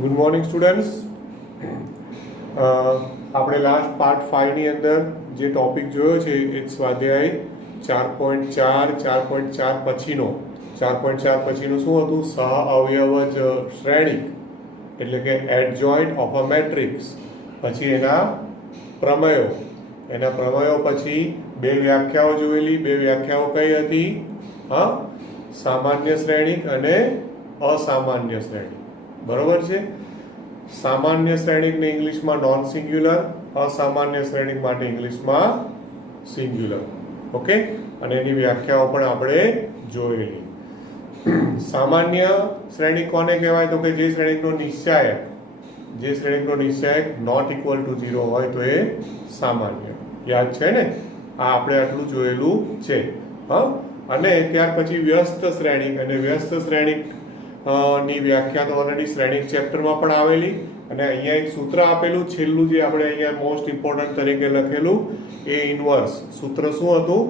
Good morning students. આપણે last part 5 ની અંદર જે ટોપિક જોયો છે એ સ્વાધ્યાય 4.4 4.4 પછીનો 4.4 પછીનું શું હતું? સહ અવયવજ શ્રેણિક એટલે કે એડજોઇન્ટ ઓફ અ મેટ્રિક્સ. પછી એના પ્રમેયો પછી બે વ્યાખ્યાઓ જોયેલી. બે વ્યાખ્યાઓ કઈ હતી? સામાન્ય શ્રેણિક અને અસામાન્ય શ્રેણિક. બરોબર છે. સામાન્ય શ્રેણિકને ઇંગ્લિશમાં નોન સિંગ્યુલર, અસામાન્ય શ્રેણિક માટે ઇંગ્લિશમાં સિંગ્યુલર. ઓકે, અને એની વ્યાખ્યાઓ પણ આપણે જોયેલી. સામાન્ય શ્રેણિક કોને કહેવાય? તો કે જે શ્રેણિકનો નિશ્ચાયક નોટ ઇક્વલ ટુ 0 હોય તો એ સામાન્ય. યાદ છે ને? આ આપણે આટલું જોયેલું છે. અને ત્યાર પછી વ્યસ્ત શ્રેણિક. અને વ્યસ્ત શ્રેણિક ની વ્યાખ્યા તો ઓલરેડી શ્રેણિક ચેપ્ટરમાં પણ આવેલી. અને અહીંયા એક સૂત્ર આપેલું છેલ્લું જે આપણે અહીંયા મોસ્ટ ઇમ્પોર્ટન્ટ તરીકે લખેલું, એ ઇન્વર્સ. સૂત્ર શું હતું?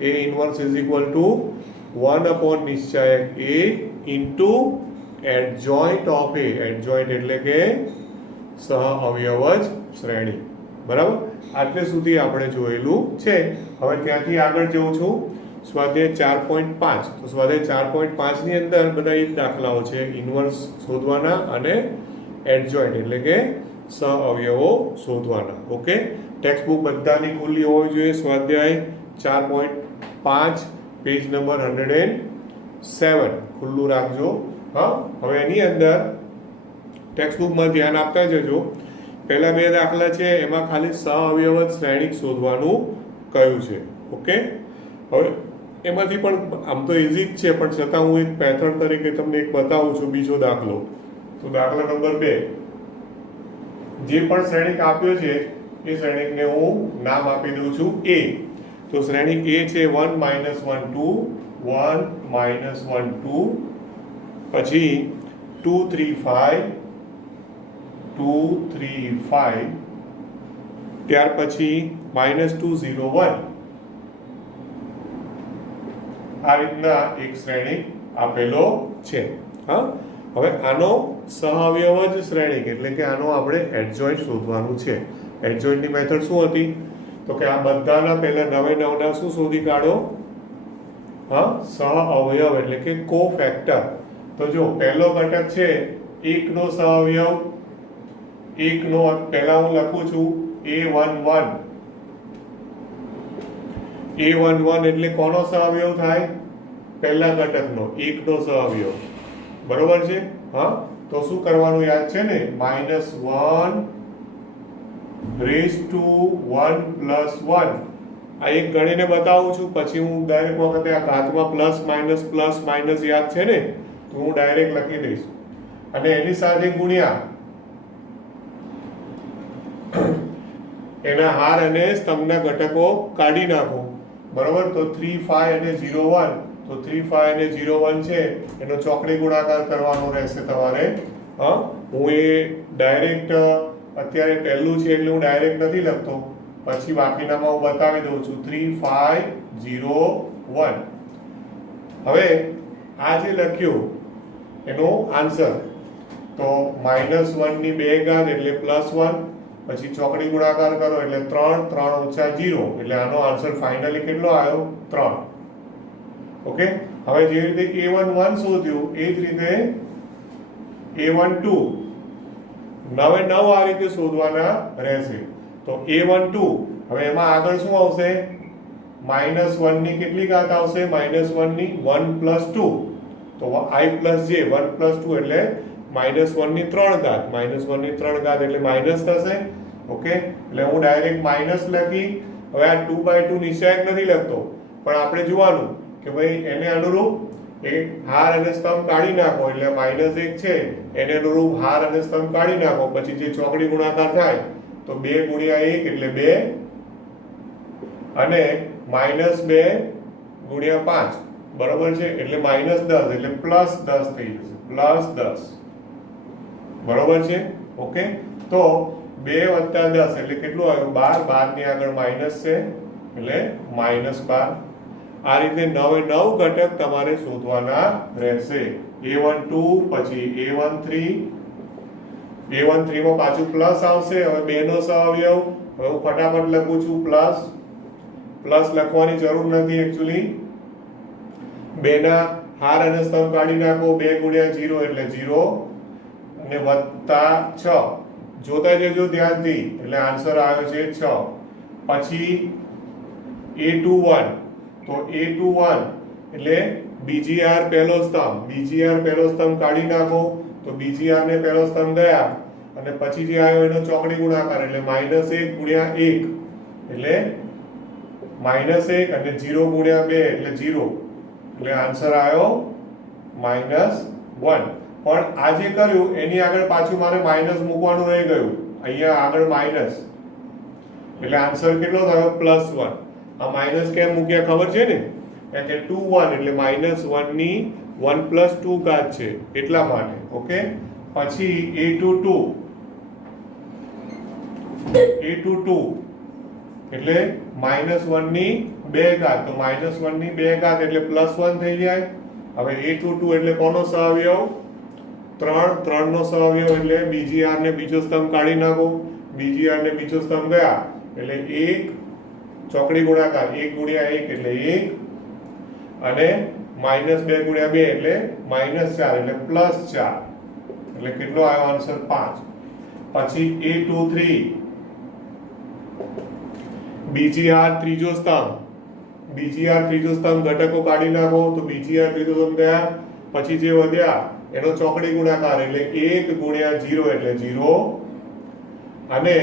A inverse is equal to 1 upon નિશ્ચાયક A into adjoint of A. Adjoint એટલે કે સહ અવયવજ શ્રેણી. બરાબર? આટલે સુધી આપણે જોયેલું છે. હવે ત્યાંથી આગળ જઉં છું સ્વાધ્યાય 4.5. તો સ્વાધ્યાય 4.5 ની અંદર બધા એક દાખલાઓ છે, ઇન્વર્સ શોધવાના અને એડજોઇન્ટ એટલે કે સહ અવયવો શોધવાના. ઓકે, ટેક્સ્ટ બુક બધાની ખુલ્લી હોવી જોઈએ. સ્વાધ્યાય 4.5 પેજ નંબર 107 ખુલ્લું રાખજો. હવે એની અંદર ટેક્સ્ટ બુકમાં ધ્યાન આપતા જજો. પહેલા બે દાખલા છે એમાં ખાલી સહ અવયવજ શ્રેણિક શોધવાનું કહ્યું છે. ઓકે, હવે એમાંથી પણ આમ તો ઇઝી જ છે, પણ છતાં હું એક પેટર્ન તરીકે તમને એક બતાવું છું. બીજો દાખલો, તો દાખલા નંબર 2. જે પણ શ્રેણિક આપ્યો છે એ શ્રેણિકને હું નામ આપી દઉં છું A. તો શ્રેણિક A છે 1 - 1 2 1 - 1 2, પછી 2 3 5 2 3 5, ત્યાર પછી -2 0 1. આ રીતના એક શ્રેણિક આપેલો છે. હવે આનો સહઅવયવજ શ્રેણિક એટલે કે આનો આપણે એડજોઇન્ટ શોધવાનું છે. એડજોઇન્ટની મેથડ શું હતી? તો કે આ બધાના પહેલા 9 9 ના શું શોધી કાઢો? સહઅવયવ એટલે કે કોફેક્ટર. તો જો પહેલો ઘટક છે 1 નો સહઅવયવ. 1 નો પહેલા હું લખું છું A11. A11 એટલે કોનો સહઅવયવ થાય? પહેલા ઘટકનો 1 નો સહઅવયવ. બરોબર છે? તો શું કરવાનું યાદ છે ને? -1 raised to 1 + 1. આ એક ગણીને બતાવું છું, પછી હું ડાયરેક્ટ વખતે આ ઘાતમાં પ્લસ માઇનસ યાદ છે ને, તો હું ડાયરેક્ટ લખી દઈશ. અને એની સાથે ગુણ્યા એના હાર અને સ્તંભના ઘટકો કાઢી નાખો. બરોબર? તો 3 5 અને 0 1. તો 3 5 અને 0 1 છે એનો ચોકડી ગુણાકાર કરવાનો રહેશે તમારે. હું એ ડાયરેક્ટ અત્યારે પહેલું છે એટલે હું ડાયરેક્ટ નથી લખતો, પછી બાકીનામાં હું બતાવી દઉં છું. 3 5 0 1. હવે આ જે લખ્યું એનો આન્સર તો -1 ની 2 ઘાત એટલે +1, પછી ચોકડી ગુણાકાર કરો એટલે 3 3 - 0 એટલે આનો આન્સર ફાઇનલી કેટલો આવ્યો? 3. ઓકે, હવે જે રીતે A11 શોધ્યું એ જ રીતે A12 9 આ રીતે શોધવાના રહેશે. તો A12 હવે એમાં આગળ શું આવશે? -1 ની કેટલી ઘાત આવશે? -1 ની 1 + 2. તો I + j 1 + 2 એટલે -1 ની 3 ઘાત. -1 ની 3 ઘાત એટલે માઇનસ થશે. ઓકે, એટલે હું ડાયરેક્ટ માઇનસ લખી. હવે આ 2/2 નિશ્ચાયક નથી લખતો, પણ આપણે જોવાનું કે ભાઈ એને અનુરૂપ એક હાર અને સ્તંભ કાઢી નાખો. એટલે -1 છે એને અનુરૂપ હાર અને સ્તંભ કાઢી નાખો. પછી જે ચોકડી ગુણાકાર થાય તો 2 × 1 એટલે 2, અને -2 × 5. બરોબર છે? એટલે -10 એટલે +10 થઈ જશે. +10. બરોબર છે? ઓકે, તો 2 + 10 એટલે કેટલું આવ્યું? 12. 12 ની આગળ માઇનસ છે એટલે -12. આ રીતે 9 ઘટક તમારે શોધવાના રહેશે. A12 પછી A13 a13 માં પાછું પ્લસ આવશે. હવે 2 નો સહઅવયવ, હવે હું ફટાફટ લખું છું પ્લસ. પ્લસ લખવાની જરૂર નથી એકચ્યુઅલી. 2 ના હાર અને સ્તંભ કાઢી નાખો. 2 ગુણ્યા 0 એટલે 0 અને વત્તા 6. જોતા જજો ધ્યાનથી. એટલે આન્સર આવ્યો છે 6. પછી a21, તો a21 એટલે BGR પહેલો સ્તંભ. BGR પહેલો સ્તંભ કાઢી નાખો. તો BGR ને પહેલો સ્તંભ ગયા અને પછી જે આવ્યો એનો ચોકડી ગુણાકાર એટલે -1 ગુણ્યા 1 એટલે -1 અને 0 ગુણ્યા 2 એટલે 0 એટલે આન્સર આવ્યો -1. પણ આ જે કર્યું એની આગળ પાછું મારે માઈનસ મૂકવાનું રહી ગયું. અહીંયા આગળ માઈનસ એટલે આન્સર કેટલો થયો +1. આ માઈનસ કેમ મૂક્યા ખબર છે ને? કારણ કે 21 એટલે -1 ની 1 + 2 ઘાત છે એટલા માટે. ઓકે. પછી a22 એટલે -1 ની 2 ઘાત. તો -1 ની 2 ઘાત એટલે +1 થઈ જાય. હવે a22 એટલે કોનો સહઅવયવ? 3 નો સહઅવયવ એટલે BGR ને બીજો સ્તંભ કાઢી નાખો. BGR ને બીજો સ્તંભ ગયા એટલે 1 ચોકડી ગુણાકાર 1 ગુણ્યા 1 એટલે 1 અને -2 ગુણ્યા 2 એટલે -4 એટલે +4 એટલે કેટલો આવ્યો આન્સર 5. પછી a23 BGR ત્રીજો સ્તંભ. BGR ત્રીજો સ્તંભ ઘટકો કાઢી નાખો. તો BGR ત્રીજો સ્તંભ ગયા પછી જે વધ્યા એનો ચોકડી ગુણાકાર એટલે 1 ગુણ્યા 0 એટલે 0 અને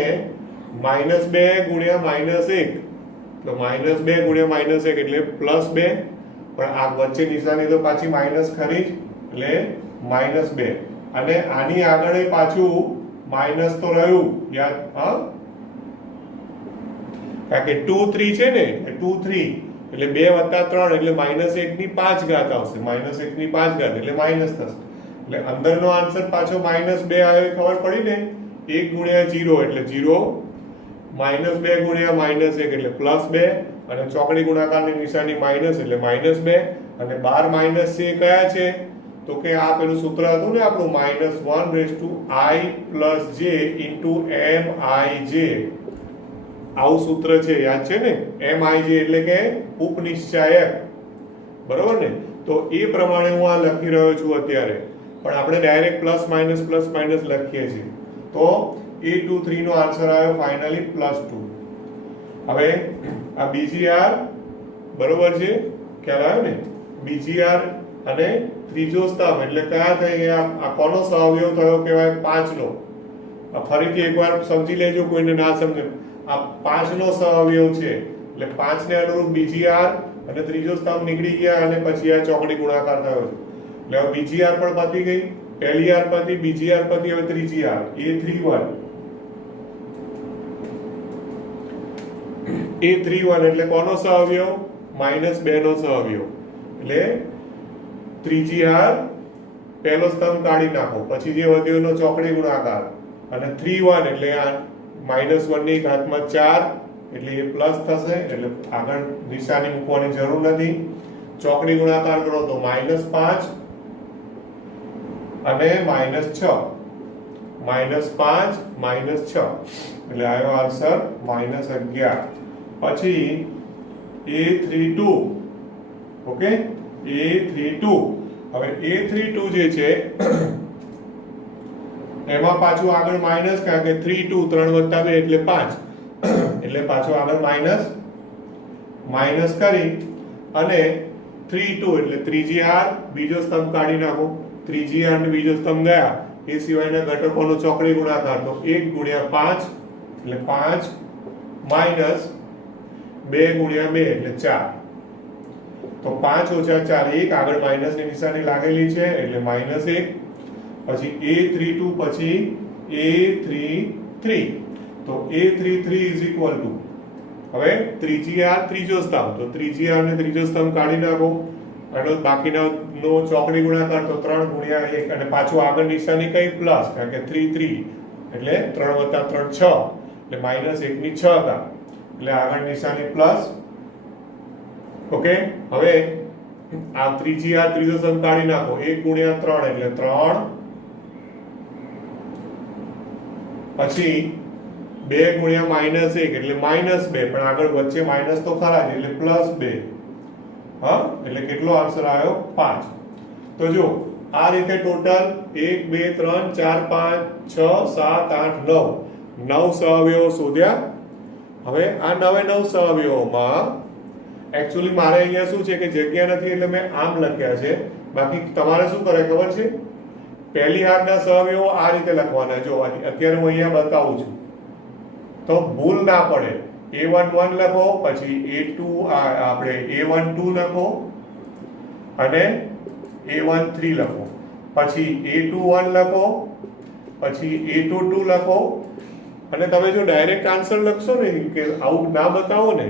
-2 ગુણ્યા -1 તો -2 ગુણ્યા -1 એટલે +2. પણ આ વચ્ચે નિશાની તો પાછી માઈનસ ખરી જ એટલે -2 અને આની આગળ પાછું માઈનસ તો રહ્યું યાદ. હા, કારણ કે 2 3 છે ને 2 3 એટલે 2 + 3 એટલે -1 ની 5 ઘાત આવશે. -1 ની 5 ઘાત એટલે માઈનસ થશે. એટલે અંદરનો આન્સર પાછો -2 આવ્યો ખબર પડી ને. 1 ગુણ્યા 0 એટલે 0 -2 ગુણ્યા -1 એટલે +2 અને ચોકડી ગુણાકારની નિશાની માઈનસ એટલે -2 અને 12 માઈનસ છે કયા છે? તો કે આ પેલું સૂત્ર હતું ને આપણું -1/i + j * mij. આવું સૂત્ર છે યાદ છે ને? mij એટલે કે ઉપનિશ્ચાયક. બરોબર ને? તો એ પ્રમાણે હું આ લખી રહ્યો છું અત્યારે. પણ આપણે ડાયરેક્ટ +- લખીએ છીએ. તો a23 નો આન્સર આવ્યો ફાઇનલી +2. હવે આ BGR બરોબર છે, ખ્યાલ આવ્યો ને? BGR અને ત્રીજો સ્તંભ એટલે કયા થઈ ગયા? આ કોનો સહઅવયવ થયો કહેવાય? 5 નો. ફરીથી એકવાર સમજી લેજો કોઈને ના સમજે. આ 5 નો સહઅવયવ છે એટલે 5 ને અનુરૂપ BGR અને ત્રીજો સ્તંભ નીકળી ગયા અને પછી આ ચોકડી ગુણાકાર થયો છે. એટલે હવે BGR પણ પતી ગઈ. પહેલી R પતી, BGR પતી, હવે ત્રીજી R a31 એટલે કોનો સહઅવયવ? -2 નો સહઅવયવ એટલે ત્રીજી R પહેલો સ્તંભ કાઢી નાખો પછી જે વધ્યો એનો ચોકડી ગુણાકાર અને 31 એટલે આ -1 ની ઘાતમાં 4 એટલે એ પ્લસ થશે એટલે આગળ નિશાની મૂકવાની જરૂર નથી. ચોકડી ગુણાકાર કરો તો -5 અને -6 -5 -6 એટલે આવ્યો આન્સર -11. પછી a32 ઓકે a32 હવે a32 જે છે એમાં પાછું આગળ માઈનસ કારણ કે 3 + 2 એટલે 5 એટલે પાછું આગળ માઈનસ કરી અને 3 2 એટલે ત્રીજી R બીજો સ્તંભ કાઢી નાખો. ત્રીજી R ને બીજો સ્તંભ ગયા એ સિવાયના ઘટકોનો ચોકડી ગુણાકાર તો 1 × 5 એટલે 5 માઈનસ 2 × 2 એટલે 4 તો 5 - 4 1 આગળ માઈનસ ની નિશાની લાગેલી છે એટલે -1 પછી a32 પછી a33 તો a33 હવે ત્રીજી R ત્રીજો સ્તંભ તો ત્રીજી R ને ત્રીજો સ્તંભ કાઢી નાખો અને બાકીનો ચોકડી ગુણાકાર તો 3 × 1 અને પાછું આગળ નિશાની કઈ પ્લસ કારણ કે 3 3 એટલે 3 + 3 6 એટલે -1 ની 6 ઘાત એટલે આગળ નિશાની પ્લસ. ઓકે હવે આ ત્રીજી R ત્રીજો સ્તંભ કાઢી નાખો 1 × 3 એટલે 3 પછી 2 ગુણ્યા -1 એટલે -2, પણ આગળ વચ્ચે માઇનસ તો ખરા જ એટલે +2. હા, એટલે કેટલો આન્સર આવ્યો? 5. તો જો આ રીતે ટોટલ 1 2 3 4 5 6 7 8 9 9 સહઅવયવો શોધ્યા. હવે આ 9 સહઅવયવોમાં એકચ્યુઅલી મારે અહીંયા શું છે કે જગ્યા નથી એટલે મેં આમ લખ્યા છે. બાકી તમારે શું કરે ખબર છે? પહેલી હારના સહઅવયવો આ રીતે લખવાના. જો અત્યારે હું અહીંયા બતાવું છું તો ભૂલ ના પડે. a11 લખો, પછી a2 આપણે a12 લખો અને a13 લખો, પછી a21 લખો, પછી a22 લખો. અને તમે જો ડાયરેક્ટ આન્સર લખશો ને કે આવું ના બતાવો ને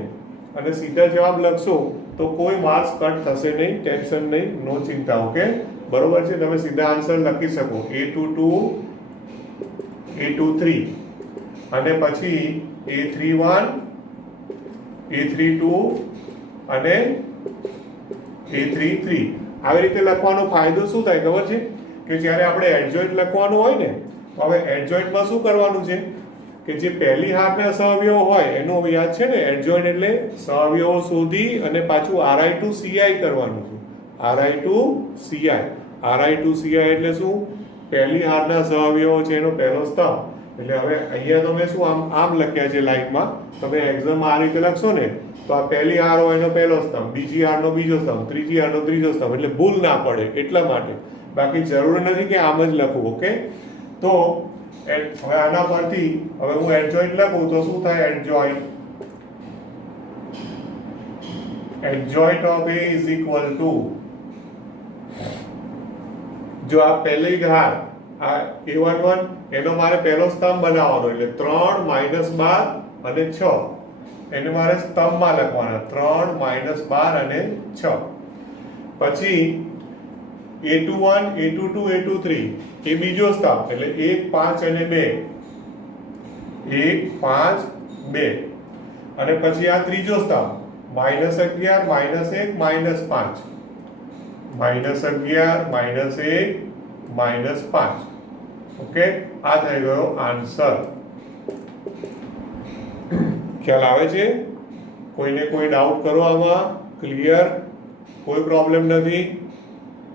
અને સીધા જવાબ લખશો તો કોઈ માર્ક્સ કટ થશે નહીં. ટેન્શન નહીં, નો ચિંતા. ઓકે, બરોબર છે? તમે સીધા આન્સર લખી શકો a22 a23 અને પછી a31 a32 અને a33. આવી રીતે લખવાનો ફાયદો શું થાય ખબર છે? કે જ્યારે આપણે એડજોઇન્ટ લખવાનું હોય ને તો હવે એડજોઇન્ટમાં શું કરવાનું છે કે જે પહેલી હારના સહઅવયવો હોય એનો યાદ છે ને, એડજોઇન્ટ એટલે સહઅવયવો શોધી અને પાછું RI to CI કરવાનું છે. RI to CI. RI to CI એટલે શું? પહેલી હારના સહઅવયવો છે એનો પહેલો સ્તંભ. એટલે હવે અહીંયા તમે શું આમ લખ્યા છે લાઈનમાં. તમે એક્ઝામમાં આ રીતે લખશો ને તો આ પહેલી હાર હોય એનો પહેલો સ્તંભ, બીજી હારનો બીજો સ્તંભ, ત્રીજી હારનો ત્રીજો સ્તંભ, એટલે ભૂલ ના પડે એટલા માટે. બાકી જરૂર નથી કે આમ જ લખવું. ઓકે, તો હવે આના પરથી હવે હું એડજોઇન્ટ લખું તો શું થાય? Adjoint of A is equal to, જો આ પહેલી હાર આ a11 એનો મારે પહેલો સ્તંભ બનાવવાનો એટલે 3 -12 અને 6 એને મારે સ્તંભમાં લખવાના. 3 -12 અને 6. પછી a21 a22 a23 એ બીજો સ્તંભ એટલે 1 5 અને 2. 1 5 2. અને પછી આ ત્રીજો સ્તંભ -11 -1 -5. -11 -1 -5. ઓકે, આ થઈ ગયો આન્સર. ખ્યાલ આવે છે? કોઈને કોઈ ડાઉટ કરો આમાં? ક્લિયર? કોઈ પ્રોબ્લેમ નથી?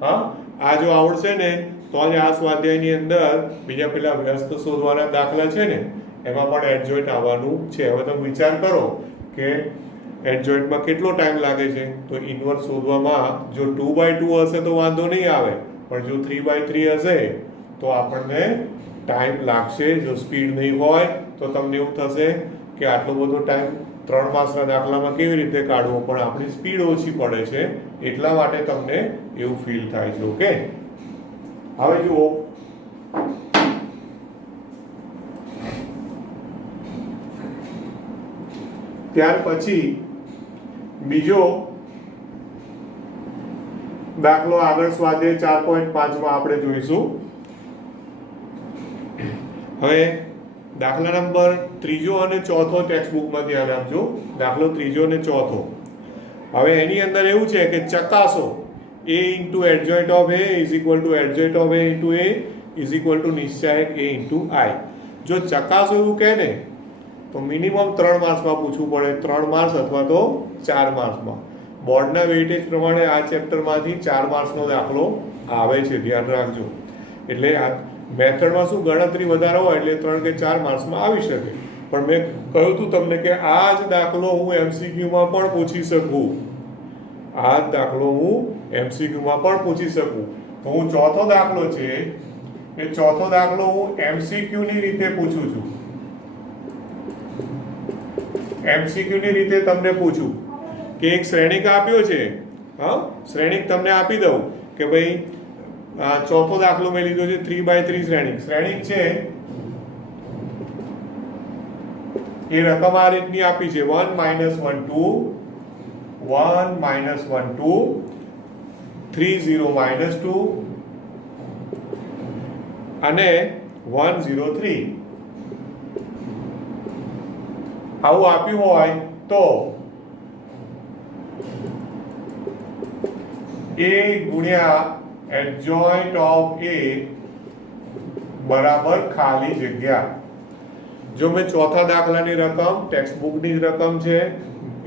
હા, આ જો આવડશે ને તો જ આ સ્વાધ્યાયની અંદર બીજા પેલા વ્યસ્ત શોધવાના દાખલા છે ને એમાં પણ એડજોઇન્ટ આવવાનું છે. હવે તમે વિચાર કરો કે એડજોઇન્ટમાં કેટલો ટાઈમ લાગે છે? તો ઇન્વર્સ શોધવામાં જો 2/2 હશે તો વાંધો નહીં આવે, પણ જો 3/3 હશે તો આપણને ટાઈમ લાગશે. જો સ્પીડ નહીં હોય તો તમને એવું થશે કે આટલો બધો ટાઈમ 3 માર્ક્સના દાખલામાં કેવી રીતે કાઢવો, પણ આપણી સ્પીડ ઓછી પડે છે એટલા માટે તમને એવું ફીલ થાય છે. ઓકે, હવે જુઓ ત્યાર પછી બીજો દાખલો આગળ સ્વાધ્યાય 4.5 માં આપણે જોઈશું. હવે દાખલા નંબર ત્રીજો અને ચોથો ટેક્સ્ટબુકમાં ધ્યાન આપજો. દાખલો ત્રીજો અને ચોથો. હવે એની અંદર એવું છે કે ચકાસો A into adjoint of A is equal to adjoint of A into A is equal to નિશ્ચાયક A into I. જો ચકાસો એવું કહે ને તો મિનિમમ 3 માર્ક્સમાં પૂછવું પડે. 3 માર્ક્સ અથવા તો 4 માર્ક્સમાં. બોર્ડના વેઇટેજ પ્રમાણે આ ચેપ્ટરમાંથી 4 માર્ક્સનો દાખલો આવે છે, ધ્યાન રાખજો. એટલે આ મેથડમાં શું ગણતરી વધારે હોય એટલે 3 કે 4 માર્ક્સમાં આવી શકે. પણ મેં કહ્યું હતું તમને કે આ જ દાખલો હું MCQમાં પણ પૂછી શકું. આ જ દાખલો હું MCQમાં પણ પૂછી શકું. તો હું ચોથો દાખલો છે એ ચોથો દાખલો હું MCQ ની રીતે પૂછું છું. MCQ ની રીતે તમને પૂછું કે એક શ્રેણિક આપ્યો છે. હા, શ્રેણિક તમને આપી દઉં કે ભાઈ આ ચોથો દાખલો મેં લીધો છે 3/3 શ્રેણિક છે. એ રકમ આ રીતની આપી છે 1 - 1 2 1 - 1 2 3 0 - 2 અને 1 0 3. આવું આપ્યું હોય તો A ગુણ્યા adjoint of A બરાબર ખાલી જગ્યા. જો મેં ચોથા દાખલાની રકમ ટેક્સ્ટબુકની જ રકમ છે,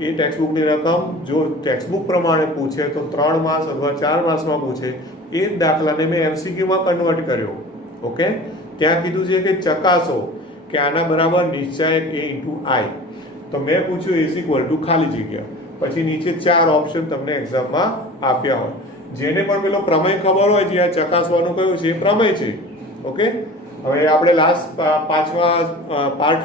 એ ટેક્સ્ટબુકની રકમ જો ટેક્સ્ટબુક પ્રમાણે પૂછે તો 3 માસ અથવા 4 માસમાં પૂછે, એ જ દાખલાને મેં એમસીક્યુમાં કન્વર્ટ કર્યો. ઓકે, ત્યાં કીધું છે કે ચકાસો કે આના બરાબર નિશ્ચાયક a ઇન્ટુ આઈ. તો મેં પૂછ્યું ઇઝ ઇક્વલ ટુ ખાલી જગ્યા, પછી નીચે 4 ઓપ્શન તમને એક્ઝામમાં આપ્યા હોય. જેને પણ પેલો પ્રમેય ખબર હોય જે આ ચકાસવાનું કયું છે એ પ્રમેય છે. ઓકે, હવે આપણે લાસ્ટ પાર્ટ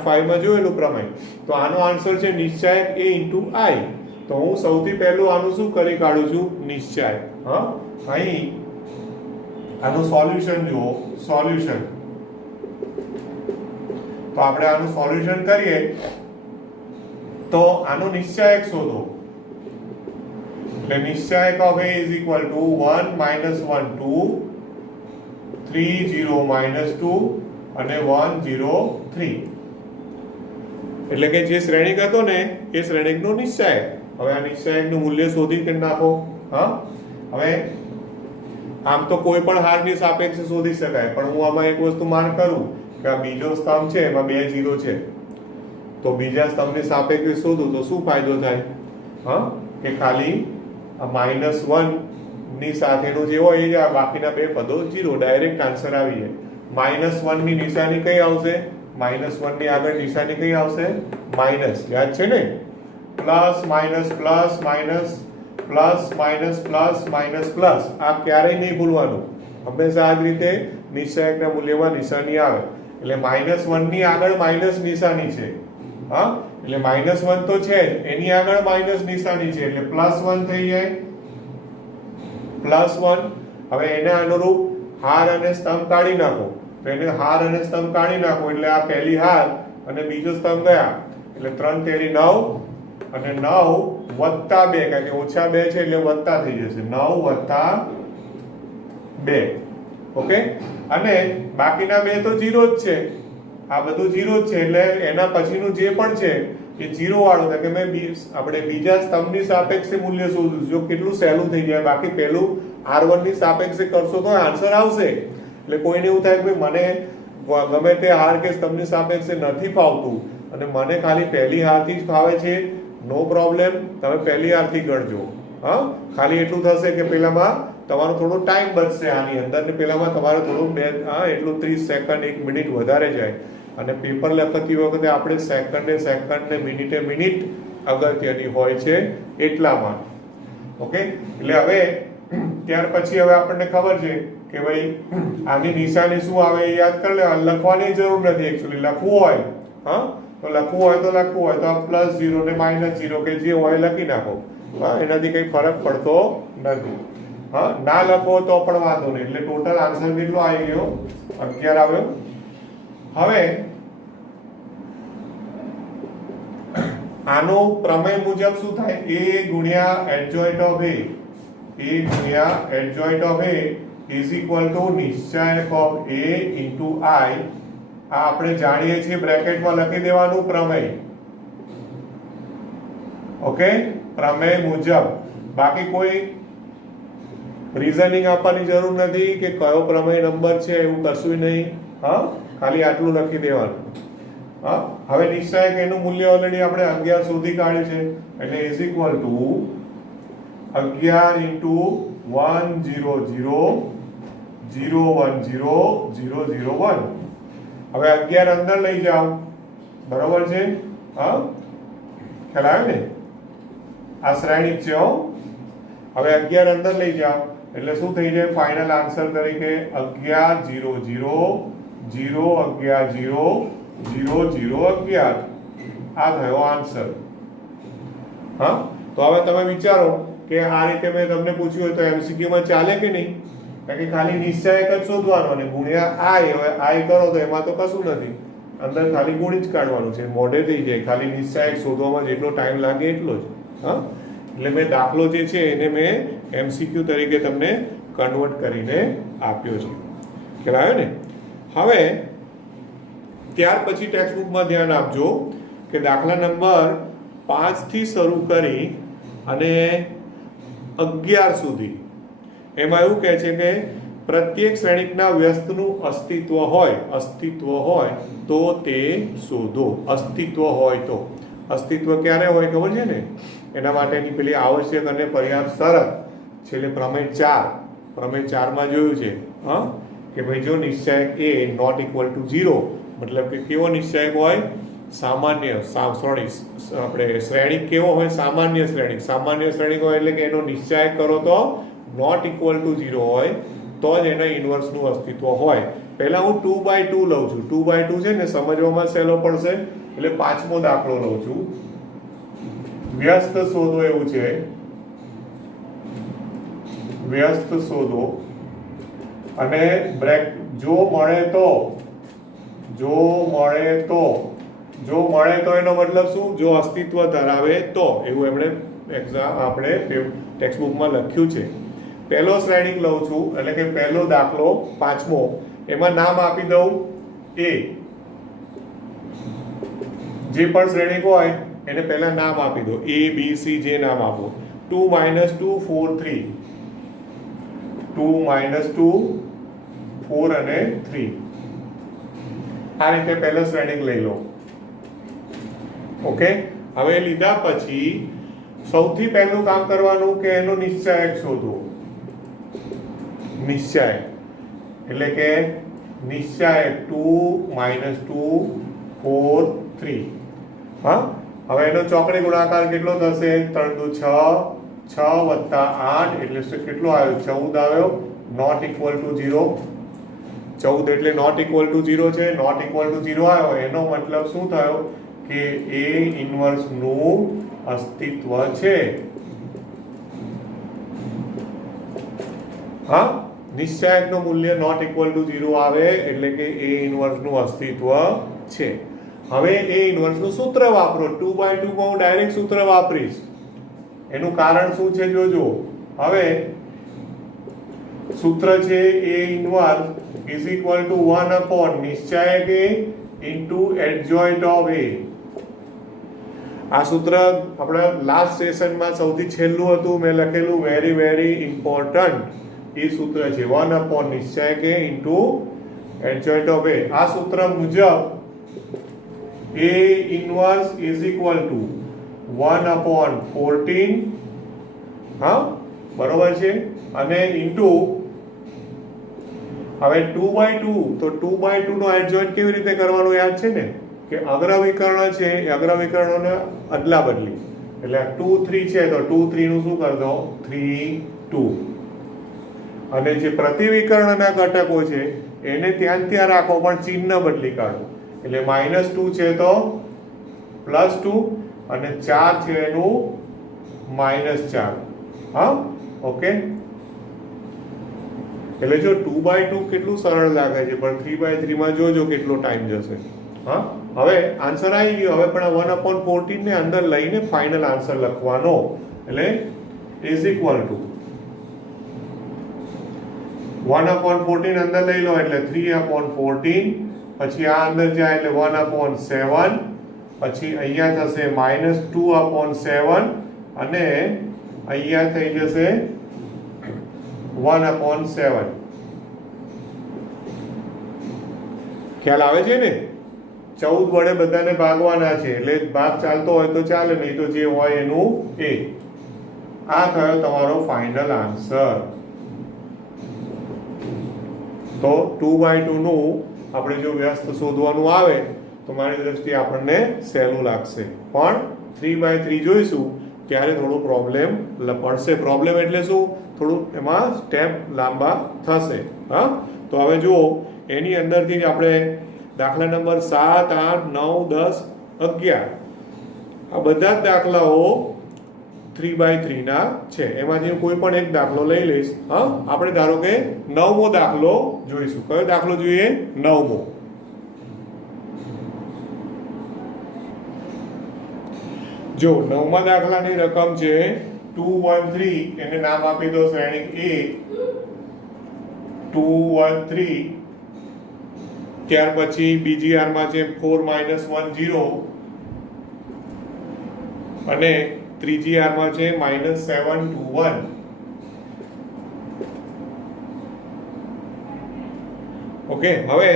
5 માં જોયેલું પ્રમેય. તો આનો આન્સર છે નિશ્ચાયક a ઇન્ટુ આઈ. તો હું સૌથી પહેલું આનું શું કરી કાઢું છું? નિશ્ચાયક. હા, અહીં આનું સોલ્યુશન જુઓ, સોલ્યુશન. તો આપણે આનું સોલ્યુશન કરીએ તો આનો નિશ્ચાયક શોધો. એટલે નિશ્ચાયક of a is equal to 1 minus 1 2 3 0 minus 2 અને 1 0 3. એટલે કે જે શ્રેણિક હતો ને એ શ્રેણિકનો નિશ્ચાયક. હવે આ નિશ્ચાયકનું મૂલ્ય શોધી કે નાખો. હા, હવે આમ તો કોઈ પણ હારની સાપેક્ષે શોધી શકાય, પણ હું આમાં એક વસ્તુ માર્ક કરું કે આ બીજો સ્તંભ છે એમાં 2 0 છે, તો બીજા સ્તંભની સાપેક્ષે શોધું તો શું ફાયદો થાય? હા, કે ખાલી -1 ની સાથેનું જે હોય એ બાકીના 2 પદો 0, ડાયરેક્ટ આન્સર આવી જાય. -1 ની નિશાની કઈ આવશે? -1 ની આગળ નિશાની કઈ આવશે? માઇનસ. યાદ છે ને? Plus minus plus minus plus minus plus minus plus. આ ક્યારેય નહીં ભૂલવાનું. હંમેશા આ જ રીતે નિશ્ચાયકના મૂલ્યમાં નિશાની આવે. એટલે -1 ની આગળ માઇનસ નિશાની છે. હા, એટલે -1 તો છે જ, એની આગળ માઇનસ નિશાની છે એટલે +1 થઈ જાય. +1. હવે એના અનુરૂપ હાર અને સ્તંભ કાઢી નાખો. તો એને હાર અને સ્તંભ કાઢી નાખો એટલે આ પહેલી હાર અને બીજો સ્તંભ ગયા. એટલે 3 તેરી 9 અને 9 વત્તા 2, કારણ કે ઓછા 2 છે એટલે વત્તા થઈ જશે. 9 વત્તા 2. ઓકે, અને બાકીના 2 તો 0 જ છે. આ બધું 0 જ છે એટલે એના પછીનું જે પણ છે એ 0 વાળું. કારણ કે મેં આપણે બીજા સ્તંભની સાપેક્ષે મૂલ્ય શોધ્યું. જો કેટલું સહેલું થઈ જાય. બાકી પહેલું R1 ની સાપેક્ષે કરશો તો આન્સર આવશે. એટલે કોઈને એવું થાય કે મને ગમે તે હાર કે સ્તંભની સાપેક્ષે નથી ફાવતું અને મને ખાલી પહેલી હારથી જ ફાવે છે, નો પ્રોબ્લેમ, તમે પહેલી હારથી ગણજો. હા, ખાલી એટલું થશે કે પેલામાં તમારો થોડો ટાઈમ બચશે આની અંદર ને પેલામાં તમારે થોડું એટલું 30 સેકન્ડ 1 મિનિટ વધારે જાય. અને પેપર લખતી વખતે આપણે સેકન્ડ ને મિનિટ અગત્યની હોય છે એટલામાં. ઓકે, એટલે હવે ત્યાર પછી હવે આપણને ખબર છે કે ભાઈ આની નિશાની શું આવે એ યાદ કરી લે. લખવાની જરૂર નથી એકચ્યુઅલી. લખવું હોય તો લખવું હોય તો +0 ને -0 કે જે હોય લખી નાખો. હા, એનાથી કંઈ ફરક પડતો નથી. હા, ના લખો તો પણ વાંધો નહીં. એટલે ટોટલ આન્સર કેટલો આવી ગયો? 11 આવ્યો. હવે આનો પ્રમેય મુજબ શું થાય? a ગુણ્યા એડજોઇન્ટ ઓફ a, a ગુણ્યા adjoint of a is equal to નિશ્ચાયક ઓફ a ઇન્ટુ i. આ આપણે જાણીએ છીએ, બ્રેકેટમાં લખી દેવાનું પ્રમેય. ઓકે, પ્રમેય મુજબ. બાકી કોઈ રીઝનિંગ આપવાની જરૂર નથી કે કયો પ્રમેય નંબર છે એવું કશું નહીં. હા, ખાલી આટલું લખી દેવાનું. હા, હવે નિશ્ચાયક એનું મૂલ્ય ઓલરેડી આપણે 11 સુધી કાઢ્યું છે એટલે ઇઝ ઇક્વલ ટુ 11 ઇન્ટુ 1 0 0 0 1 0 0 0 1. હવે 11 અંદર લઈ જાઓ. બરોબર છે? હા, ખ્યાલ આવ્યો ને? આ શ્રેણિક છે. હવે 11 અંદર લઈ જાઓ એટલે શું થઈ જાય? ફાઇનલ આન્સર તરીકે 11 0 0 0 11 0 0 0 11. આ થયો આન્સર. હા, તો હવે તમે વિચારો કે આ રીતે મેં તમને પૂછ્યું હોય તો MCQ માં ચાલે કે નહીં? કારણ કે ખાલી નિશ્ચાયક જ શોધવાનો અને ગુણ્યા i. હવે i કરો તો એમાં તો કશું નથી, અંદર ખાલી ગુણી જ કાઢવાનું છે, મોઢે થઈ જાય. ખાલી નિશ્ચાયક શોધવામાં જેટલો ટાઈમ લાગે એટલો જ. હા, એટલે મેં દાખલો જે છે એને મેં MCQ તરીકે તમને કન્વર્ટ કરીને આપ્યો છે. ખ્યાલ આવ્યો ને? હવે ત્યાર પછી ટેક્સ્ટબુકમાં ધ્યાન આપજો કે દાખલા નંબર 5 થી શરૂ કરી અને 11 સુધી એમાં એવું કહે છે કે પ્રત્યેક શ્રેણિકના વ્યસ્તનું અસ્તિત્વ હોય તો તે શોધો. અસ્તિત્વ હોય તો, અસ્તિત્વ ક્યારે હોય ખબર છે ને? એના માટેની પેલી આવશ્યક અને પર્યાપ્ત શરત છેલ્લે પ્રમેય 4 માં જોયું છે કે ભાઈ જો નિશ્ચાયક a નોટ ઇક્વલ ટુ 0, મતલબ કે કેવો નિશ્ચાયક હોય? સામાન્ય આપણે શ્રેણિક કેવો હોય? સામાન્ય શ્રેણિક હોય એટલે કે એનો નિશ્ચાયક કરો તો નોટ ઇક્વલ ટુ 0 હોય તો જ એના ઇન્વર્સનું અસ્તિત્વ હોય. પહેલા હું 2/2 લઉં છું. 2/2 છે ને સમજવામાં સહેલો પડશે એટલે પાંચમો દાખલો લઉં છું. વ્યસ્ત શોધો એવું છે. વ્યસ્ત શોધો અને જો મળે તો એનો મતલબ શું? જો અસ્તિત્વ ધરાવે તો, એવું આપણે ટેક્સ્ટબુકમાં લખ્યું છે. પહેલો શ્રેણિક લઉં છું એટલે કે પહેલો દાખલો પાંચમો, એમાં નામ આપી દઉં a. જે પણ શ્રેણિક હોય એને પહેલા નામ આપી દો, a b c જે નામ આપો. 2 - 2 4 3, 2 - 2 4 અને 3. આ રીતે પહેલો શ્રેણિક લઈ લો. ઓકે, હવે લીધા પછી સૌથી પહેલું કામ કરવાનું કે એનો નિશ્ચાયક શોધવો. નિશ્ચાયક એટલે કે નિશ્ચાયક 2 - 2 4 3. હવે એનો ચોકડી ગુણાકાર કેટલો થશે? 3 દુ 6, 6 + 8 એટલે કેટલો આવ્યો? 14 આવ્યો. Not equal to 0. 14 એટલે નોટ ઇક્વલ ટુ 0 છે. નોટ ઇક્વલ ટુ 0 આવ્યો એનો મતલબ શું થયો? કે A ઇન્વર્સ નું અસ્તિત્વ છે. નિશ્ચાયકનું મૂલ્ય નોટ ઇક્વલ ટુ 0 આવે એટલે કે A ઇન્વર્સ નું અસ્તિત્વ છે. હવે A ઇન્વર્સ નું સૂત્ર વાપરો. 2/2 માં હું ડાયરેક્ટ સૂત્ર વાપરીશ. એનું કારણ શું છે જોજો. હવે સૂત્ર છે A inverse is equal to 1 નિશ્ચાયક A into adjoint of A. આ સૂત્ર આપણા લાસ્ટ સેશનમાં સૌથી છેલ્લું હતું, મેં લખેલું, વેરી વેરી ઇમ્પોર્ટન્ટ. એ સૂત્ર છે 1 નિશ્ચાયક A into adjoint of A. આ સૂત્ર મુજબ A inverse is equal two 1/14, બરોબર છે, અને ઇન્ટુ હવે 2/2. તો 2/2 નો એડજોઇન્ટ કેવી રીતે કરવાનો યાદ છે ને? કે અગ્રવિકર્ણ છે એ અગ્રવિકર્ણોને અદલા બદલી, એટલે 2 3 છે તો 2 3 નું શું કરી દો? 3 2. અને જે પ્રતિવિકર્ણના ઘટકો છે એને ત્યાં રાખો પણ ચિહ્ન બદલી કાઢો. એટલે -2 છે તો +2 અને 4 છે એનું -4. ઓકે, એટલે જો 2/2 કેટલું સરળ લાગે છે, પણ 3/3 માં જોજો કેટલો ટાઈમ જશે. હવે આન્સર આવી ગયો. હવે પણ 1/14 ને અંદર લઈને ફાઇનલ આન્સર લખવાનો. એટલે ઇઝ ઇક્વલ ટુ 1/14 અંદર લઈ લો એટલે 3/14, પછી આ અંદર જાય એટલે 1/7, પછી અહીંયા થશે -2/7 અને અહીંયા થઈ જશે 1/7. ખ્યાલ આવે છે ને? 14 વડે બધાને ભાગવાના છે એટલે ભાગ ચાલતો હોય તો ચાલે, નહીં તો જે હોય એનું A. આ થયો તમારો ફાઇનલ આન્સર. તો 2/2 નું આપણે જો વ્યસ્ત શોધવાનું આવે તો મારી દ્રષ્ટિએ આપણને સહેલું લાગશે, પણ 3/3 જોઈશું ત્યારે થોડું પ્રોબ્લેમ પડશે. પ્રોબ્લેમ એટલે શું? થોડું એમાં સ્ટેપ લાંબા થશે. તો હવે જુઓ, એની અંદરથી જ આપણે દાખલા નંબર 7 8 9 10 11 આ બધા જ દાખલાઓ 3/3 ના છે. એમાંથી કોઈ પણ એક દાખલો લઈ લઈશ. આપણે ધારો કે 9મો દાખલો જોઈશું. કયો દાખલો જોઈએ? 9મો. જો 9મા દાખલાની રકમ છે 213. એને નામ આપી દો શ્રેણિક A 213. ત્યાર પછી બીજી આરમાં છે 4 - 1 0 અને ત્રીજી આરમાં છે -7 2 1. ઓકે, હવે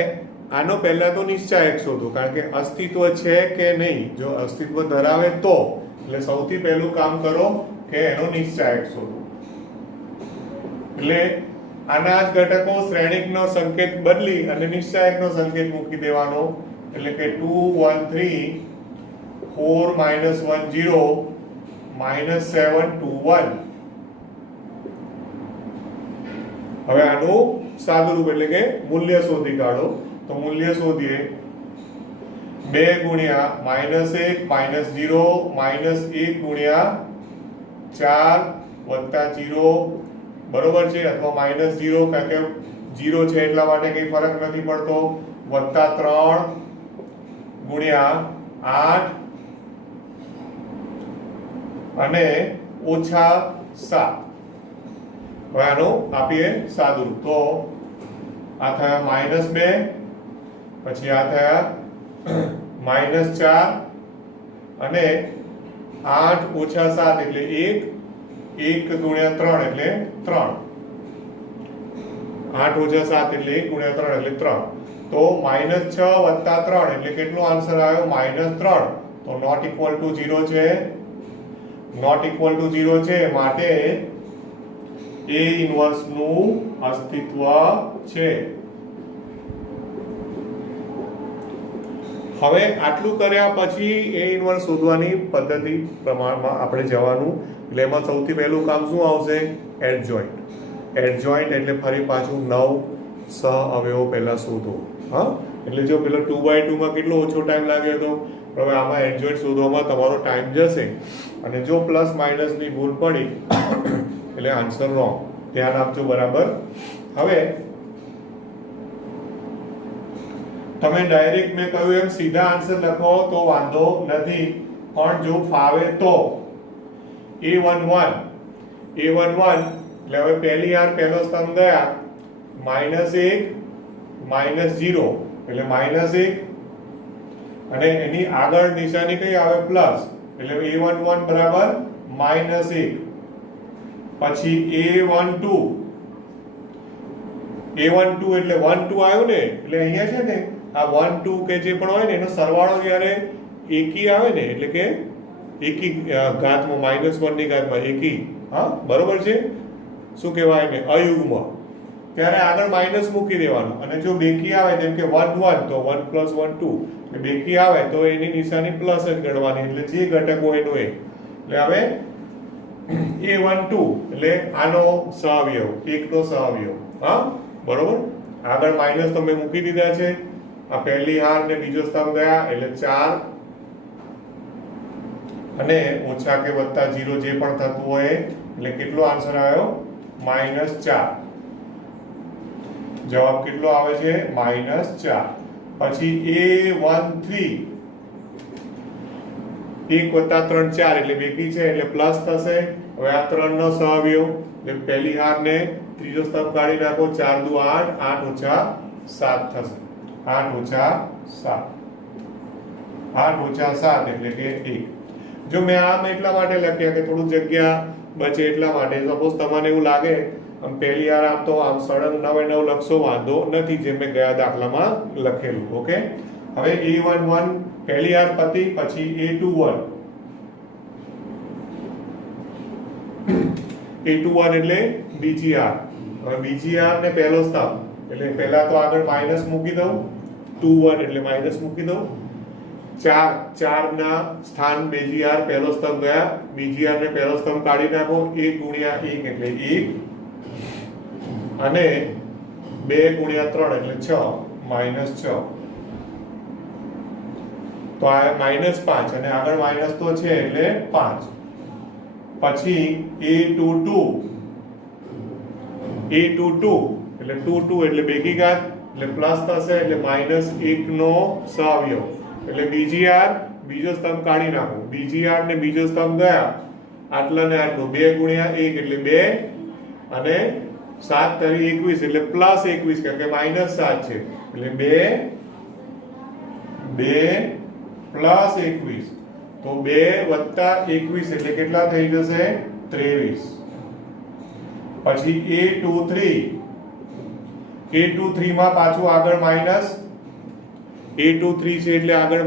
આનો પહેલા તો નિશ્ચાયક શોધો, કારણ કે અસ્તિત્વ છે કે નહીં. જો અસ્તિત્વ ધરાવે તો, એટલે સૌથી પહેલું કામ કરો કે એનો નિશ્ચાયક શોધો. એટલે આના જ ઘટકો શ્રેણિકનો સંકેત બદલી અને નિશ્ચાયકનો સંકેત મૂકી દેવાનો. એટલે કે 2 1 3 4 -1 0 -7 2 1. હવે આનું સાદુરૂપ એટલે કે મૂલ્ય શોધી કાઢો. તો મૂલ્ય શોધીએ 2 ગુણ્યા -1 -0 -1 ગુણ્યા 4 વત્તા 0 બરોબર છે, અથવા -0 કારણ કે 0 છે એટલા માટે કઈ ફરક નથી પડતો, વત્તા 3 ગુણ્યા 8 અને ઓછા 7. હવે આનો આપીએ સાદુરૂપ. તો આ થયા -2, પછી આ થયા -4 અને 8 ઓછા 7 એટલે 1, 1 ગુણ્યા 3 એટલે 3, 8 ઓછા 7 એટલે 1 ગુણ્યા 3 એટલે 3. તો -6 વત્તા 3 એટલે કેટલો આન્સર આવ્યો? -3. તો નોટ ઇક્વલ ટુ 0 છે, નોટ ઇક્વલ ટુ 0 છે, માટે A ઇન્વર્સ નું અસ્તિત્વ છે. હવે આટલું કર્યા પછી A ઇન્વર્સ શોધવાની પદ્ધતિ પ્રમાણમાં આપણે જવાનું. એટલે એમાં સૌથી પહેલું કામ શું આવશે? એડજોઇન્ટ. એડજોઇન્ટ એટલે ફરી પાછું 9 સહ અવયવો પહેલા શોધો. હા, એટલે જો પેલો 2/2 માં કેટલો ઓછો ટાઈમ લાગ્યો હતો, હવે આમાં એડજોઇન્ટ શોધવામાં તમારો ટાઈમ જશે. અને જો પ્લસ માઇનસ ની ભૂલ પડી એટલે આન્સર રોંગ. ધ્યાન આપજો બરાબર. હવે તમે ડાયરેક્ટ મેં કહ્યું એમ સીધા આન્સર લખો તો વાંધો નથી, પણ જો ફાવે તો A11 એટલે હવે પહેલી યાર પહેલો સ્તંભ ગયા -1 -0 એટલે -1 અને એની આગળ નિશાની કઈ આવે? પ્લસ. એટલે A11 બરાબર -1. પછી A12 એટલે 1 2 આવ્યું ને, એટલે અહીંયા છે ને આ 1 2 કે જે પણ હોય ને એનો સરવાળો જ્યારે એકી આવે ને, એટલે કે એકી ઘાતમાં -1 ની ઘાતમાં એકી, હા બરોબર છે, શું કહેવાય ને અયુગ્મ, ત્યારે આગળ માઇનસ મૂકી દેવાનું. અને જો બેકી આવે જેમ કે 1 1 તો 1 + 1 2, એટલે બેકી આવે તો એની નિશાની પ્લસ જ ગણવાની, એટલે જે ઘટકો એનો એ. એટલે હવે A12 એટલે આનો સહઅવયવ, 1 નો સહઅવયવ, હા બરોબર. આગળ માઇનસ તમે મૂકી દીધા છે. આ પહેલી હાર ને બીજો સ્તંભ ગયા એટલે 4 અને ઓછા કે વત્તા 0 જે પણ થતું હોય, એટલે કેટલો આન્સર આવ્યો? -4. જવાબ કેટલો આવે છે? -4. પછી A13 1 + 3 4 એટલે બેકી છે એટલે પ્લસ થશે. હવે આ 3 નો સહઅવયવ એટલે પહેલી હાર ને ત્રીજો સ્તંભ કાઢી નાખો, 4 દુ 8, 8 ઓછા 7 થશે, 8 ઓછા 7, 8 ઓછા 7 એટલે કે 1. જો મેં આમ એટલા માટે લખ્યા કે થોડું જગ્યા બચે એટલા માટે. સપોઝ તમને એવું લાગે આમ પહેલી હાર આમ તો આમ સળંગ 9 × 9 લખશો વાંધો નથી, જેમ મેં ગયા દાખલામાં લખેલું. ઓકે, હવે A11 પહેલી હાર પતિ, પછી A21 એટલે બીજી હાર. હવે બીજી હાર ને પહેલો સ્તંભ એટલે પહેલા તો આગળ માઇનસ મૂકી દઉં, 21 એટલે માઇનસ મૂકી દઉં. 4 ના સ્થાન બીજી હાર પહેલો સ્તંભ ગયા, બીજી હાર ને પહેલો સ્તંભ કાઢી નાખો, 1 × 1 એટલે 1 અને 2 × 3 એટલે 6 -6. તો આ -5 અને આગળ માઇનસ તો છે એટલે 5. પછી A22 એટલે 2 એટલે બેકી ઘાત એટલે પ્લસ થશે, એટલે -1 નો સહઅવયવ એટલે બીજી હાર બીજો સ્તંભ કાઢી નાખો, બીજી હાર ને બીજો સ્તંભ ગયા આટલા ને આટલું, 2 × 1 એટલે 2 અને 7 તરી 21 એટલે +21 કારણ કે -7 છે એટલે 2 + 21 તો 2 + 21 એટલે કેટલા થઈ જશે? 23. પછી A23 A23 માં પાછું આગળ માઈનસ, A23 છે એટલે આગળ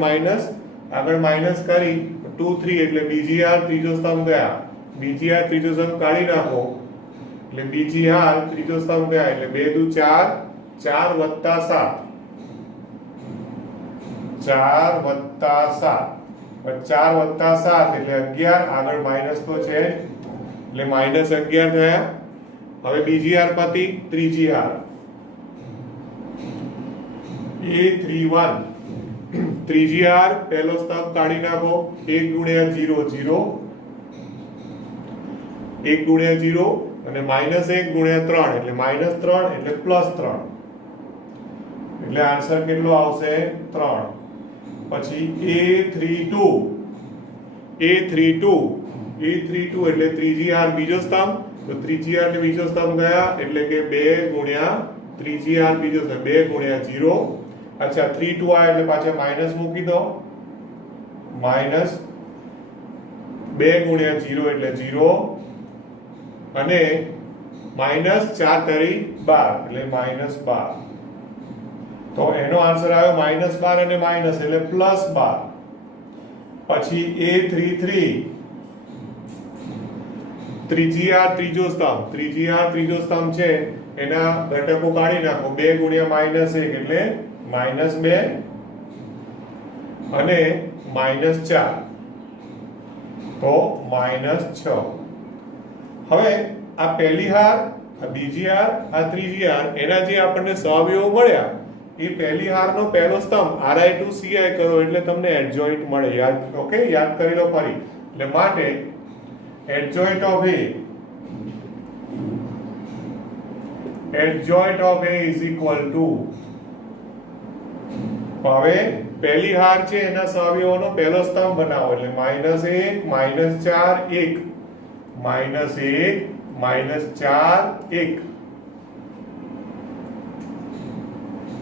માઈનસ કરી 23 એટલે BGR ત્રીજો સ્તંભ ગયા, BGR ત્રીજો સ્તંભ કાઢી નાખો એટલે BGR ત્રીજો સ્તંભ ગયા એટલે 2 દુ 4, 4 વત્તા 7, 4 વત્તા 7, 4 વત્તા 7 એટલે 11, આગળ માઈનસ તો છે એટલે માઈનસ 11 થયા. હવે બીજી હાર પતિ, ત્રીજી હાર A31, ત્રીજી હાર પહેલો સ્તંભ કાઢી નાખો, 1 ગુણ્યા 0 0, 1 ગુણ્યા 0 અને -1 ગુણ્યા 3 એટલે -3 એટલે +3 એટલે આન્સર કેટલો આવશે 3. પછી A32 એટલે ત્રીજી હાર બીજો સ્તંભ, તો ત્રીજી હાર ને બીજો સ્તંભ ગયા એટલે કે 2 ગુણ્યા ત્રીજી હાર બીજો સ્તંભ 2 ગુણ્યા 0. અચ્છા 32 આ એટલે પાછા માઈનસ મૂકી દો, માઈનસ 2 ગુણ્યા 0 એટલે 0 અને માઈનસ 4 તરી 12 એટલે -12. તો એનો આન્સર આવ્યો -12 અને માઈનસ એટલે +12. પછી A33 ત્રીજી હાર ત્રીજો સ્તંભ છે એના ઘટકો કાઢી નાખો, 2 ગુણ્યા -1 એટલે -2 અને -4 તો -6. હવે આ પહેલી હાર, આ બીજી હાર, આ ત્રીજી હાર એના જે આપણને સહઅવયવો મળ્યા એ પહેલી હારનો પહેલો સ્તંભ Ri2Ci કરો એટલે તમને એડજોઇન્ટ મળે. યાદ, ઓકે, યાદ કરી લો ફરી. એટલે માટે adjoint of A is equal to, હવે પહેલી હાર છે એના સહઅવયવોનો પહેલો સ્તંભ બનાવો એટલે -1 -4 1, -1 -4 1.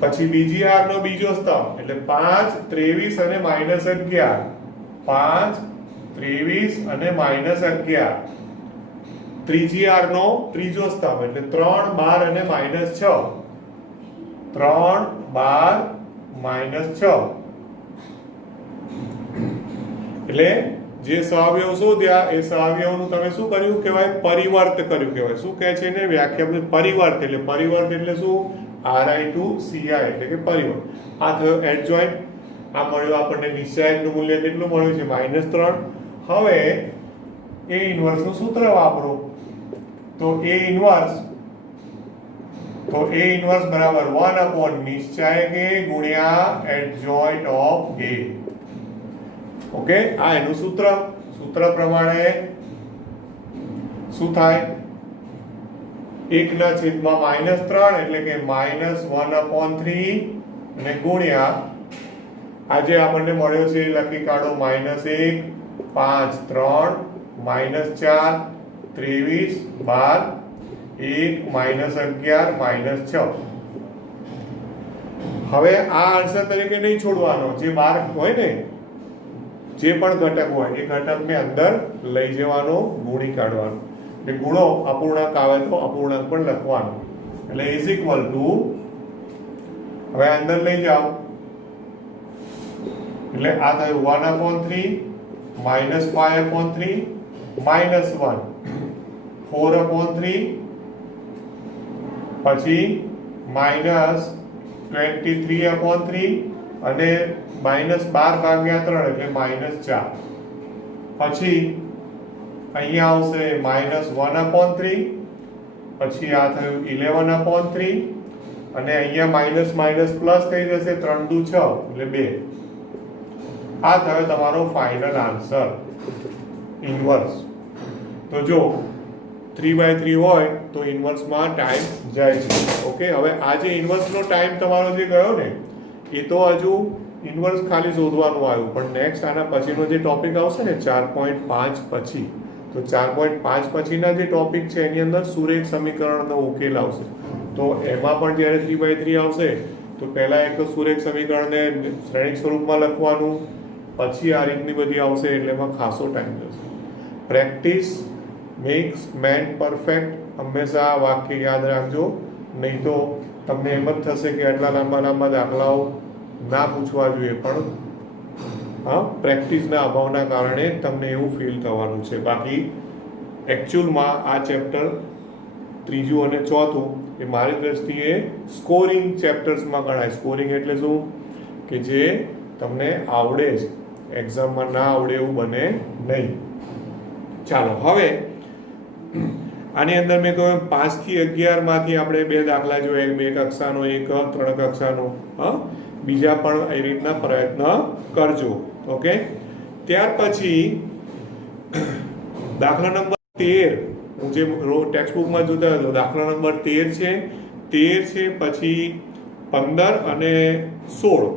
પછી બીજી હારનો બીજો સ્તંભ એટલે 5 23 અને -11, 5 23 અને -11. ત્રીજી હારનો ત્રીજો સ્તંભ એટલે 3 12 અને -6, 3 12 -6. એટલે જે સહઅવયવ શોધ્યા એ સહઅવયવનું તમે શું કર્યું કહેવાય, પરિવર્ત કર્યું કહેવાય. શું કહે છે એને વ્યાખ્યા, પરિવર્ત. એટલે પરિવર્ત એટલે શું, Ri2Ci એટલે કે પરિવર્ત. આ થયો એડજોઇન્ટ. આ મળ્યું આપણને નિશ્ચાયકનું મૂલ્ય કેટલું મળ્યું છે -3. હવે A ઇન્વર્સ નું સૂત્ર વાપરો, તો A ઇન્વર્સ બરાબર 1 નિશ્ચાયક A ગુણ્યા એડજોઇન્ટ ઓફ A. ઓકે, આ એનું સૂત્ર પ્રમાણે શું થાય, 1/3 એટલે કે -1/3 અને ગુણ્યા આજે આપણને મળ્યો છે લખી કાઢો, -1 5 3 -4 23 12 1 -11 -6. હવે આ આન્સર તરીકે નહીં છોડવાનો, જે બાર હોય ને જે પણ ઘટક હોય એ ઘટકને અંદર લઈ જવાનો, ગુણી કાઢવાનો. એટલે ગુણો અપૂર્ણાંક આવે તો અપૂર્ણાંક પણ લખવાનો. એટલે ઇઝ ઇક્વલ ટુ, હવે અંદર લઈ જાઓ એટલે આ થયું 1/3 -5/3 -1 4/3 પછી -23/3 અને -12/3 એટલે -4. પછી અહીંયા આવશે -1/3 પછી આ થયું 11/3 અને અહીંયા માઈનસ માઈનસ પ્લસ થઈ જશે 3 દુ 6 એટલે 2. આ થયો તમારો ફાઇનલ આન્સર ઇન્વર્સ. તો જો 3/3 હોય તો ઇન્વર્સમાં ટાઈમ જાય છે. ઓકે, હવે આ જે ઇન્વર્સનો ટાઈમ તમારો જે ગયો ને એ તો હજુ ઇન્વર્સ ખાલી શોધવાનું આવ્યું, પણ નેક્સ્ટ આના પછીનો જે ટોપિક આવશે ને 4.5 પછી, તો 4.5 પછીના જે ટોપિક છે એની અંદર સુરેખ સમીકરણનો ઉકેલ આવશે. તો એમાં પણ જ્યારે 3/3 આવશે તો પહેલા એક તો સુરેખ સમીકરણને શ્રેણિક સ્વરૂપમાં લખવાનું, પછી આ રીતની બધી આવશે એટલે એમાં ખાસો ટાઈમ જશે. પ્રેક્ટિસ મેક્સ મેન પરફેક્ટ, હંમેશા આ વાક્ય યાદ રાખજો, નહીં તો તમને એમ જ થશે કે આટલા લાંબા લાંબા દાખલાઓ ના પૂછવા જોઈએ, પણ હા પ્રેક્ટિસના અભાવના કારણે તમને એવું ફીલ થવાનું છે. બાકી એકચ્યુઅલમાં આ ચેપ્ટર ત્રીજું અને ચોથું એ મારી દ્રષ્ટિએ સ્કોરિંગ ચેપ્ટર્સમાં ગણાય. સ્કોરિંગ એટલે શું કે જે તમને આવડે જ, એક્ઝામમાં ના આવડે એવું બને નહીં. ચાલો હવે આની અંદર મેં કહ્યું 5 થી 11 માંથી આપણે 2 દાખલા જોયા, 2 કક્ષાનો, 1 3 કક્ષાનો. બીજા પણ એ રીતના પ્રયત્ન કરજો. ઓકે, ત્યાર પછી દાખલા નંબર 13 હું જે ટેક્સ્ટબુકમાં જોતા હતો, દાખલા નંબર 13 છે. 13 છે, પછી 15 અને 16.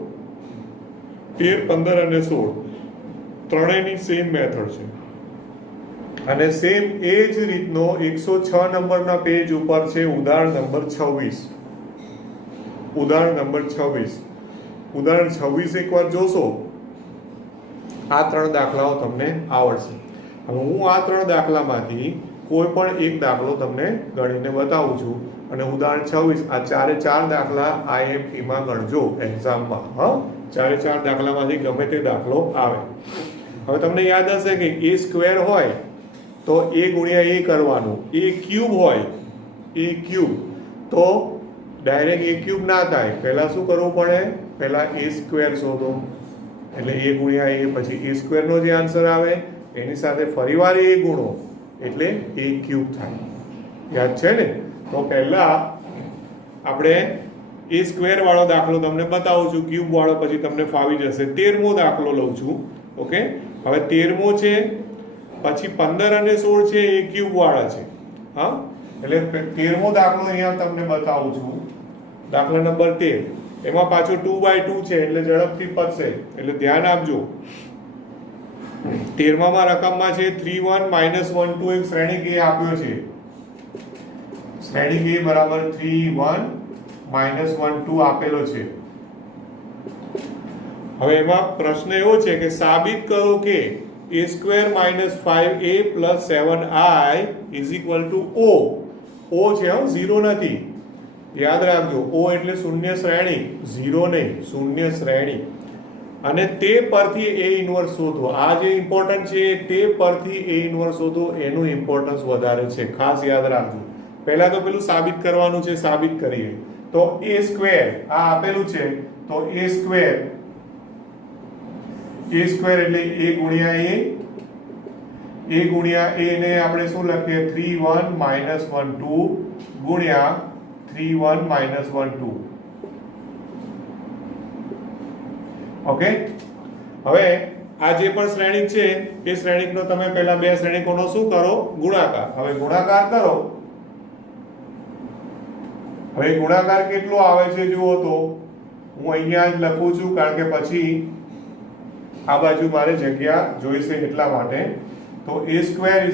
13, 15 અને 16 ત્રણેયની સેમ મેથડ છે અને સેમ એ જ રીતનો 106 નંબરના પેજ ઉપર છે ઉદાહરણ નંબર 26. ઉદાહરણ નંબર 26, ઉદાહરણ 26 એકવાર જોશો, આ 3 દાખલાઓ તમને આવડશે. હવે હું આ 3 દાખલામાંથી કોઈ પણ એક દાખલો તમને ગણીને બતાવું છું અને ઉદાહરણ 26 આ 4 દાખલા IMP-માં ગણજો એક્ઝામમાં. ચારે 4 દાખલામાંથી ગમે તે દાખલો આવે. હવે તમને યાદ હશે કે a સ્ક્વેર હોય તો a ગુણ્યા a કરવાનું, a ક્યુબ હોય a ક્યુબ તો ડાયરેક્ટ a ક્યુબ ના થાય, પહેલા શું કરવું પડે, પહેલા a સ્ક્વેર શોધો એટલે a ગુણ્યા a, પછી a સ્ક્વેરનો જે આન્સર આવે એની સાથે ફરીવાર a ગુણો એટલે a ક્યુબ થાય. યાદ છે ને? તો પહેલા આપણે a સ્ક્વેર વાળો દાખલો તમને બતાવું છું, ક્યુબ વાળો પછી તમને ફાવી જશે. 13મો દાખલો લઉં છું. ઓકે, હવે 13મો છે, પછી 15 અને 16 છે એ ક્યુબ વાળા છે. એટલે 13મો દાખલો અહીંયા તમને બતાવું છું, દાખલા નંબર 13. એમાં પાછો 2/2 છે એટલે ઝડપથી પતશે, એટલે ધ્યાન આપજો. 13મા રકમમાં છે 3 1 -1 2, એક શ્રેણિક a આપ્યો છે. શ્રેણિક a બરાબર 3 1 -1 2 આપેલો છે. હવે એમાં પ્રશ્ન એવો છે કે સાબિત કરો કે a square - 5a + 7i = O. O છે, 0 નથી, યાદ રાખજો. O એટલે શૂન્ય શ્રેણી, 0 નહીં, શૂન્ય શ્રેણી. અને તે પરથી a ઇન્વર્સ શોધો. આ જે ઇમ્પોર્ટન્ટ છે તે પરથી a ઇન્વર્સ શોધો, એનું ઇમ્પોર્ટન્સ વધારે છે, ખાસ યાદ રાખજો. પહેલા તો પેલું સાબિત કરવાનું છે, સાબિત કરીએ. તો a સ્ક્વેર આ આપેલું છે, તો a સ્ક્વેર એટલે a ગુણ્યા a ને આપણે શું લખીએ, 3 1 -1 2 ગુણ્યા 3 1 -1 2. ઓકે, હવે આ જે પણ શ્રેણિક છે એ શ્રેણિકનો તમે પહેલા 2 શ્રેણિકોનો શું કરો, ગુણાકાર. હવે ગુણાકાર કરો. હવે ગુણાકાર કેટલો આવે છે જુઓ, તો હું અહીંયા જ લખું છું કારણ કે પછી આ બાજુ મારે જગ્યા જોઈશે એટલા માટે. તો a સ્ક્વેર =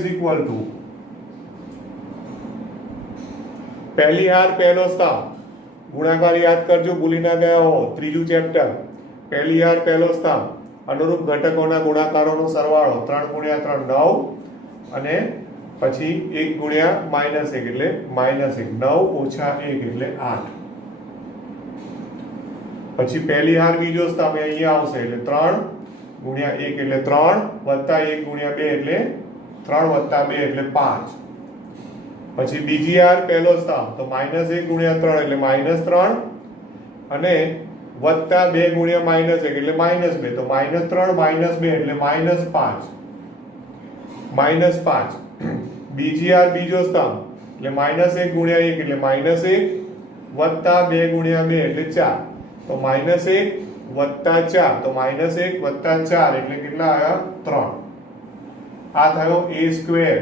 પહેલી હાર પહેલો સ્તંભ, ગુણાકાર યાદ કરજો, ભૂલી ના ગયા હો, ત્રીજું ચેપ્ટર. પહેલી હાર પહેલો સ્તંભ, અનુરૂપ ઘટકોના ગુણાકારોનો સરવાળો 3 × 3 9 અને પછી 1 × -1 એટલે -1, 9 - 1 એટલે 8. પછી પહેલી હાર બીજો સ્તંભ અહીંયા આવશે એટલે 3 × 1 એટલે 3 વત્તા 1 × 2 એટલે 3 વત્તા 2 એટલે 5. પછી બીજી હાર પહેલો સ્તંભ તો -1 × 3 એટલે -3 અને વત્તા 2 × -1 એટલે -2, તો -3 - 2 એટલે -5. બીજી હાર બીજો સ્તંભ એટલે -1 × 1 એટલે -1 વત્તા 2 × 2 એટલે 4, તો -1 વત્તા 4, તો -1 વત્તા 4 એટલે કેટલા આવ્યા, 3. આ થયો a સ્ક્વેર.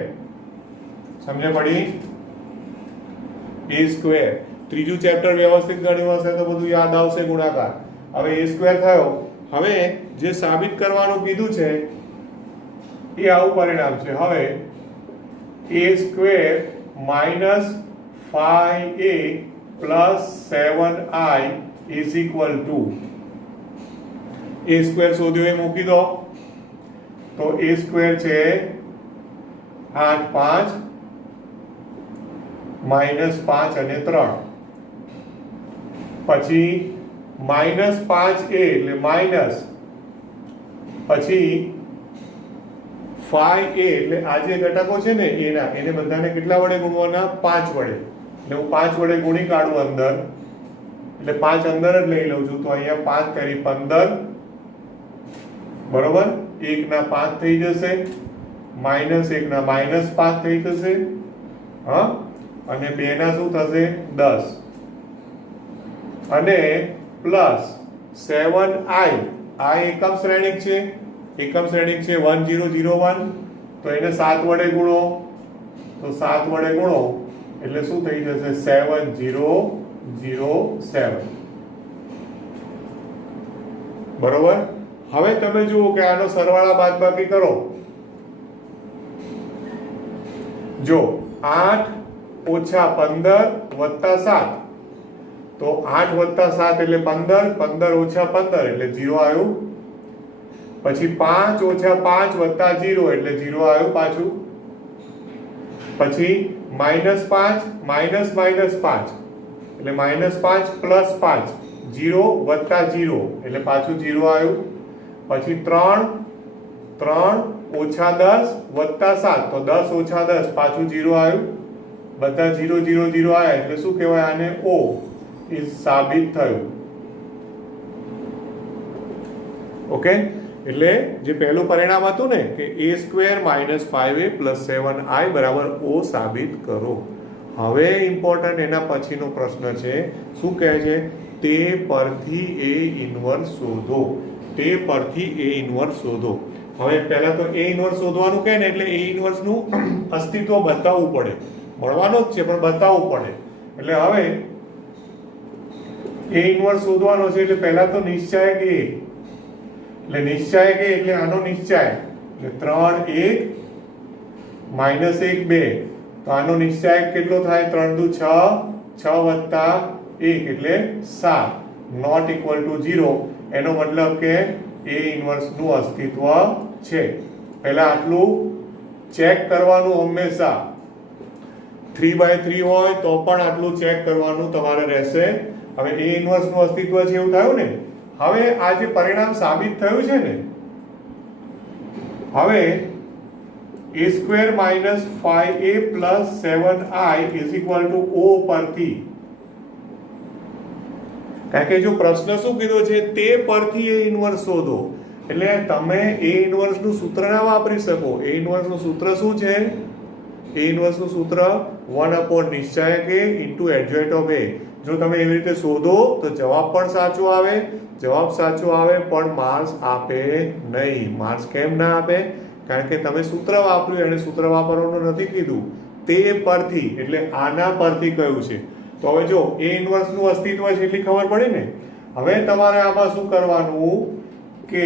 સમજે પડી? a square. ત્રીજું ચેપ્ટર વ્યવસ્થિત ગણ્યું હશે તો બધું યાદ આવશે, ગુણાકાર. હવે a સ્ક્વેર થયો. હવે જે સાબિત કરવાનું કીધું છે એ આવું પરિણામ છે. હવે a square -5a + 7i = a square શોધ્યો એ મૂકી દો. તો a સ્ક્વેર છે 8 5 -5 અને 3. પછી -5a એટલે માઇનસ, પછી 5a એટલે આ જે ઘટકો છે ને એને બધાને કેટલા વડે ગુણવાના? 5 વડે. એટલે હું 5 વડે ગુણી કાઢું અંદર, એટલે 5 અંદર જ લઈ લઉં છું. તો અહીંયા 5 કરી 15, બરોબર. 1 ના 5 થઈ જશે, -1 ના -5 થઈ જશે, હા, અને 2 ના શું થશે? 10, અને પ્લસ 7i. આ એકમ શ્રેણિક છે, એકમ શ્રેણિક છે 1001, તો એને 7 વડે ગુણો, તો 7 વડે ગુણો એટલે શું થઈ જશે? 7007, બરોબર. હવે તમે જુઓ કે આનો સરવાળા બાદબાકી કરો. જો 8 ઓછા 15 વત્તા 7, તો 8 વત્તા 7 એટલે 15, 15 ઓછા 15 એટલે 0 આવ્યું. પછી 5 ઓછા 5 વત્તા 0 એટલે 0 આવ્યું પાછું. પછી -5 માઇનસ -5 એટલે -5 પ્લસ 5, 0 વત્તા 0 એટલે પાછું 0 આવ્યું. પછી 3 ઓછા 10 વત્તા 7, તો 10 ઓછા 10 પાછું 0 આવ્યું. બધા 0 0 0 આવ્યા એટલે શું કહેવાય? આને O ઇઝ સાબિત થયું. ઓકે, એટલે જે પહેલું પરિણામ હતું ને કે a² - 5a + 7i = O સાબિત કરો. હવે ઇમ્પોર્ટન્ટ એના પછીનો પ્રશ્ન છે, શું કહે છે? તે પરથી a ઇન્વર્સ શોધો. તે પરથી a ઇન્વર્સ શોધો. હવે પહેલા તો a ઇન્વર્સ શોધવાનું કહે ને એટલે a ઇન્વર્સ નું અસ્તિત્વ બતાવવું પડે. મળવાનો જ છે પણ બતાવવું પડે. એટલે હવે a ઇન્વર્સ શોધવાનો છે એટલે પહેલા તો નિશ્ચાયક a, એટલે નિશ્ચાયક a એટલે આનો નિશ્ચાયક, એટલે 3 1 -1 2, તો આનો નિશ્ચાયક કેટલો થાય? 3 દુ 6, 6 વત્તા 1 એટલે 7, નોટ ઇક્વલ ટુ 0. એનો મતલબ કે a ઇન્વર્સ નું અસ્તિત્વ છે. પહેલા આટલું ચેક કરવાનું હંમેશા. 3/3 હોય તો પણ આટલું ચેક કરવાનું તમારે રહેશે. હવે a ઇન્વર્સ નું અસ્તિત્વ છે એવું થયું ને. હવે આ જે પરિણામ સાબિત થયું છે ને, હવે a² - 5a + 7i = O પરથી, કારણ કે જો પ્રશ્ન શું કીધો છે? તે પરથી a ઇન્વર્સ શોધો. એટલે તમે a ઇન્વર્સ નું સૂત્ર ના વાપરી શકો. a ઇન્વર્સ નું સૂત્ર શું છે? a ઇન્વર્સ નું સૂત્ર 1 નિશ્ચાયક a * adjoint of a. જો તમે એવી રીતે શોધો તો જવાબ પણ સાચો આવે, જવાબ સાચો આવે પણ માર્ક્સ આપે નહીં. માર્ક્સ કેમ ના આપે? કારણ કે તમે સૂત્ર વાપર્યું, એને સૂત્ર વાપરવાનું નથી કીધું. તે પરથી એટલે આના પરથી કયું છે. તો હવે જો a ઇન્વર્સ નું અસ્તિત્વ છે એટલી ખબર પડી ને. હવે તમારે આમાં શું કરવાનું કે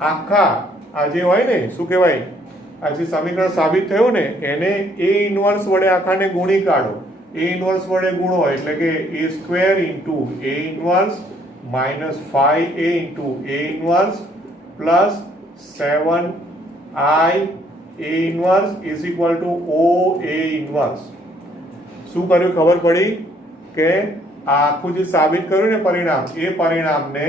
આખા આ જે હોય ને, શું કહેવાય, આ જે સમીકરણ સાબિત થયું ને એને a ઇન્વર્સ વડે આખાને ગુણી કાઢો. a ઇન્વર્સ વડે ગુણો એટલે કે a² * a inverse -5a * a inverse plus 7i a inverse = O a inverse. શું કર્યું ખબર પડી? કે આ આખું જે સાબિત કર્યું ને પરિણામ, એ પરિણામને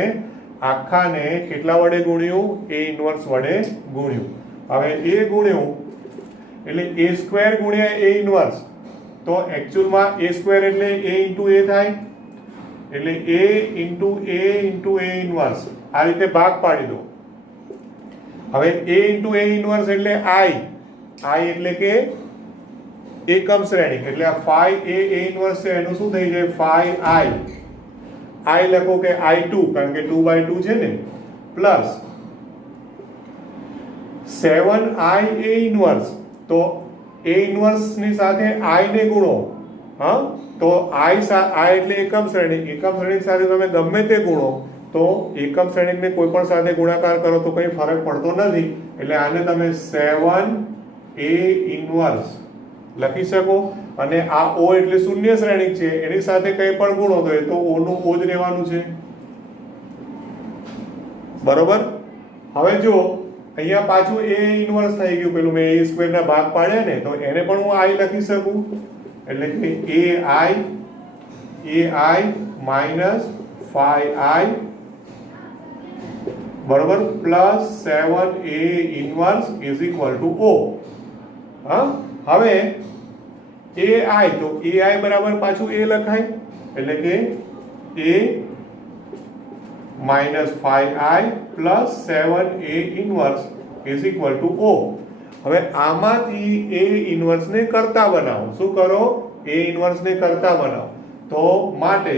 આખાને કેટલા વડે ગુણ્યું? a ઇન્વર્સ વડે ગુણ્યું. હવે એ ગુણ્યું એટલે a² ગુણ્યા a ઇન્વર્સ, તો એકચ્યુઅલમાં a² એટલે a * a થાય, એટલે a * a ઇન્વર્સ. આ રીતે ભાગ પાડી દો. હવે a * a ઇન્વર્સ એટલે i એટલે કે એકમ શ્રેણિક, એટલે આ 5a a ઇન્વર્સ છે એનું શું થઈ જાય? 5i. i લખો કે i2 કારણ કે 2/2 છે ને, પ્લસ 7i a ઇન્વર્સ. તો a ઇન્વર્સ ની સાથે i ને ગુણો. હા, તો i એટલે એકમ શ્રેણિક, એકમ શ્રેણિક સાથે તમે ગમે તે ગુણો તો એકમ શ્રેણિકને કોઈ પણ સાથે ગુણાકાર કરો તો કંઈ ફરક પડતો નથી. એટલે આને તમે 7a ઇન્વર્સ લખી શકો. અને આ O એટલે શૂન્ય શ્રેણિક છે, એની સાથે કંઈ પણ ગુણો તો એ તો O નું O જ રહેવાનું છે. બરોબર. હવે જો અહીંયા પાછું a ઇન્વર્સ થઈ ગયું, પેલું મેં a² ના ભાગ પાડ્યા ને, તો એને પણ હું i લખી શકું. એટલે કે ai માઇનસ 5i બરોબર plus 7a inverse is equal two O. હા, હવે ai તો ai બરાબર પાછું a લખાય એટલે કે a minus 5i plus 7a inverse is equal to O. હવે આમાંથી a inverse ને કરતા બનાવો. શું કરો? a inverse ને કરતા બનાવો. તો માટે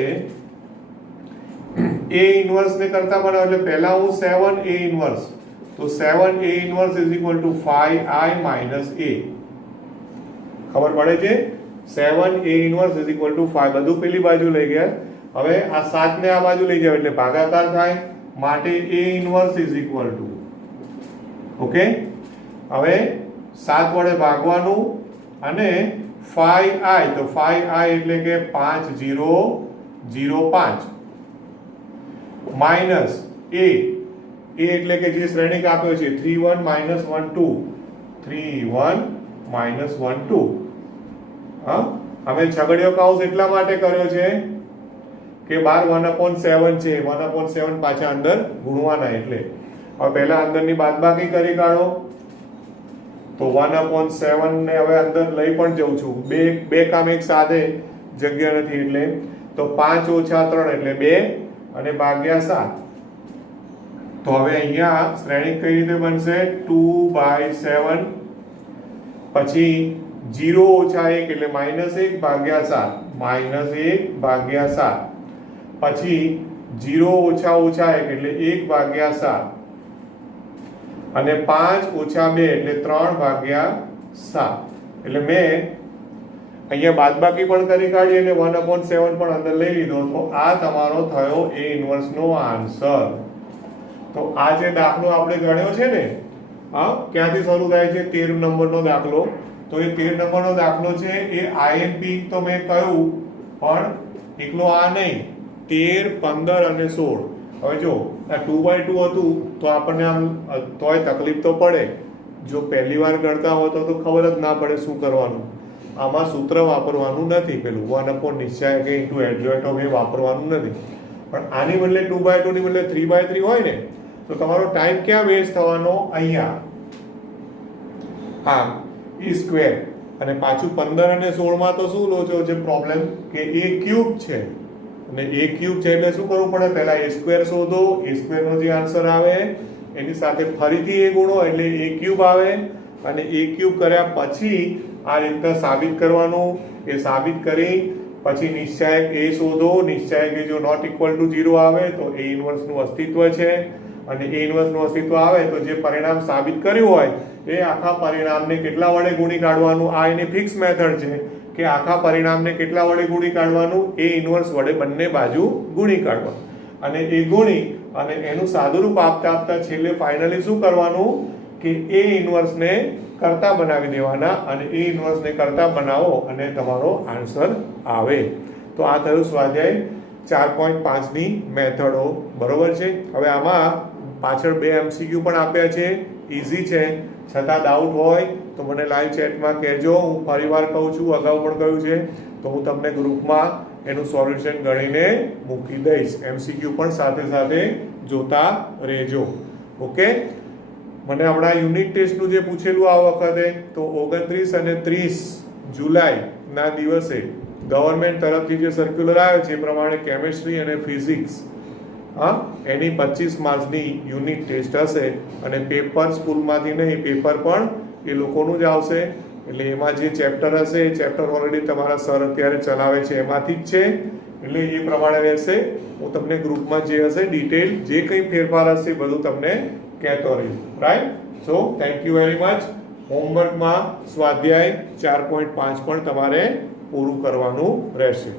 a inverse ને કરતા બનાવો એટલે પહેલા હું 7a inverse, તો 7a inverse is equal to 5i minus a. ખબર પડે છે? 7a inverse is equal to 5. બધું પેલી બાજુ લઈ ગયા. હવે આ 7 ને આ બાજુ લઈ જાવ એટલે ભાગાકાર થાય, માટે a inverse is equal to, okay, હવે 7 વડે ભાગવાનું અને 5i તો 5i એટલે કે 5005 માઈનસ a એટલે કે જે શ્રેણિક આપ્યો છે 31 -1 2 31 -1 2. હા, હવે છગડીયો કૌંસ એટલા માટે કર્યો છે કે 1/7 છે, 1/7 પાછા અંદર ગુણવાના એટલે. હવે પહેલા અંદરની બાદબાકી કરી કાઢો તો 1/7 ને હવે અંદર લઈ પણ જઉં છું, બે કામ એક સાથે જગ્યા નથી એટલે, તો 5 - 3 એટલે 2 અને ભાગ્યા 7. તો હવે અહીંયા શ્રેણિક કઈ રીતે બનશે? 2/7 પછી 0 - 1 એટલે -1 ભાગ્યા 7 -1 ભાગ્યા 7 પછી 0 - 1 એટલે 1 ભાગ્યા 7 અને 5 - 2 એટલે 3 ભાગ્યા 7. એટલે મેં અહીંયા બાદબાકી પણ કરી કાઢી અને 1/7 પણ અંદર લઈ લીધો. તો આ તમારો થયો a ઇન્વર્સ નો આન્સર. તો આ જે દાખલો આપણે ગણ્યો છે ને, હા, ક્યાંથી શરૂ થાય છે? 13 નંબરનો દાખલો. તો એ 13 નંબરનો દાખલો છે એ IMP તો મેં કહ્યું, પણ એકલો આ નહીં, 13, 15 અને 16. હવે જો આ 2/2 હતું તો આપણને આમ તોય તકલીફ તો પડે. જો પહેલી વાર ગણતા હોત તો ખબર જ ના પડે શું કરવાનું. આમાં સૂત્ર વાપરવાનું નથી, પેલું 1/નિશ્ચાયક ઇન્ટુ એડજોઇન્ટ ઓફ એ વાપરવાનું નથી. પણ આની બદલે 2/2 ની બદલે 3/3 હોય ને તો તમારો ટાઈમ ક્યાં વેસ્ટ થવાનો? અહીંયા હા e સ્ક્વેર, અને પાછું 15 અને 16 માં તો શું લો છો જે પ્રોબ્લેમ કે a ક્યુબ છે, અને a ક્યુબ છે એટલે શું કરવું પડે? પહેલા a સ્ક્વેર શોધો, a સ્ક્વેર નો જે આન્સર આવે એની સાથે ફરીથી a ગુણો એટલે a ક્યુબ આવે, અને a ક્યુબ કર્યા પછી આ રીતે સાબિત કરવાનું. એ સાબિત કરી પછી નિશ્ચાયક a શોધો, નિશ્ચાયક a જો નોટ ઇક્વલ ટુ 0 આવે તો a ઇન્વર્સ નું અસ્તિત્વ છે, અને a ઇન્વર્સ નું અસ્તિત્વ આવે તો જે પરિણામ સાબિત કર્યું હોય એ આખા પરિણામને કેટલા વડે ગુણી કાઢવાનું? આ એની ફિક્સ મેથડ છે કે આખા પરિણામને કેટલા વડે ગુણી કાઢવાનું? a ઇન્વર્સ વડે બંને બાજુ ગુણી કાઢવાનું, અને એ ગુણી અને એનું સાદુરૂપ આપતા આપતા છેલ્લે ફાઇનલી શું કરવાનું કે a ઇન્વર્સ ને કરતા બનાવી દેવાના, અને a ઇન્વર્સ ને કરતા બનાવો અને તમારો આન્સર આવે. તો આ થયું સ્વાધ્યાય 4.5 ની મેથડો. બરોબર છે? હવે આમાં પાછળ 2 MCQ પણ આપ્યા છે, ઈઝી છે. છતાં ડાઉટ હોય તો મને લાઈવ ચેટમાં કહેજો. હું ફરીવાર કહું છું, અગાઉ પણ કહ્યું છે, તો હું તમને ગ્રુપમાં એનું સોલ્યુશન ગણીને મૂકી દઈશ. MCQ પણ સાથે સાથે જોતા રહેજો. ઓકે, મને હમણાં યુનિટ ટેસ્ટનું જે પૂછેલું આ વખતે, તો 29 અને 30 જુલાઈના દિવસે ગવર્મેન્ટ તરફથી જે સર્ક્યુલર આવ્યો છે એ પ્રમાણે કેમિસ્ટ્રી અને ફિઝિક્સ, હા, એની 25 માર્ક્સની યુનિટ ટેસ્ટ હશે, અને પેપર સ્કૂલમાંથી નહીં, પેપર પણ એ લોકોનું જ આવશે. એટલે એમાં જે ચેપ્ટર હશે એ ચેપ્ટર ઓલરેડી તમારા સર અત્યારે ચલાવે છે એમાંથી જ છે, એટલે એ પ્રમાણે રહેશે. હું તમને ગ્રુપમાં જે હશે ડિટેલ જે કંઈ ફેરફાર હશે બધું તમને કહેતો રહીશ. Right? So thank you very much. હોમવર્કમાં સ્વાધ્યાય 4.5 પણ તમારે પૂરું કરવાનું રહેશે.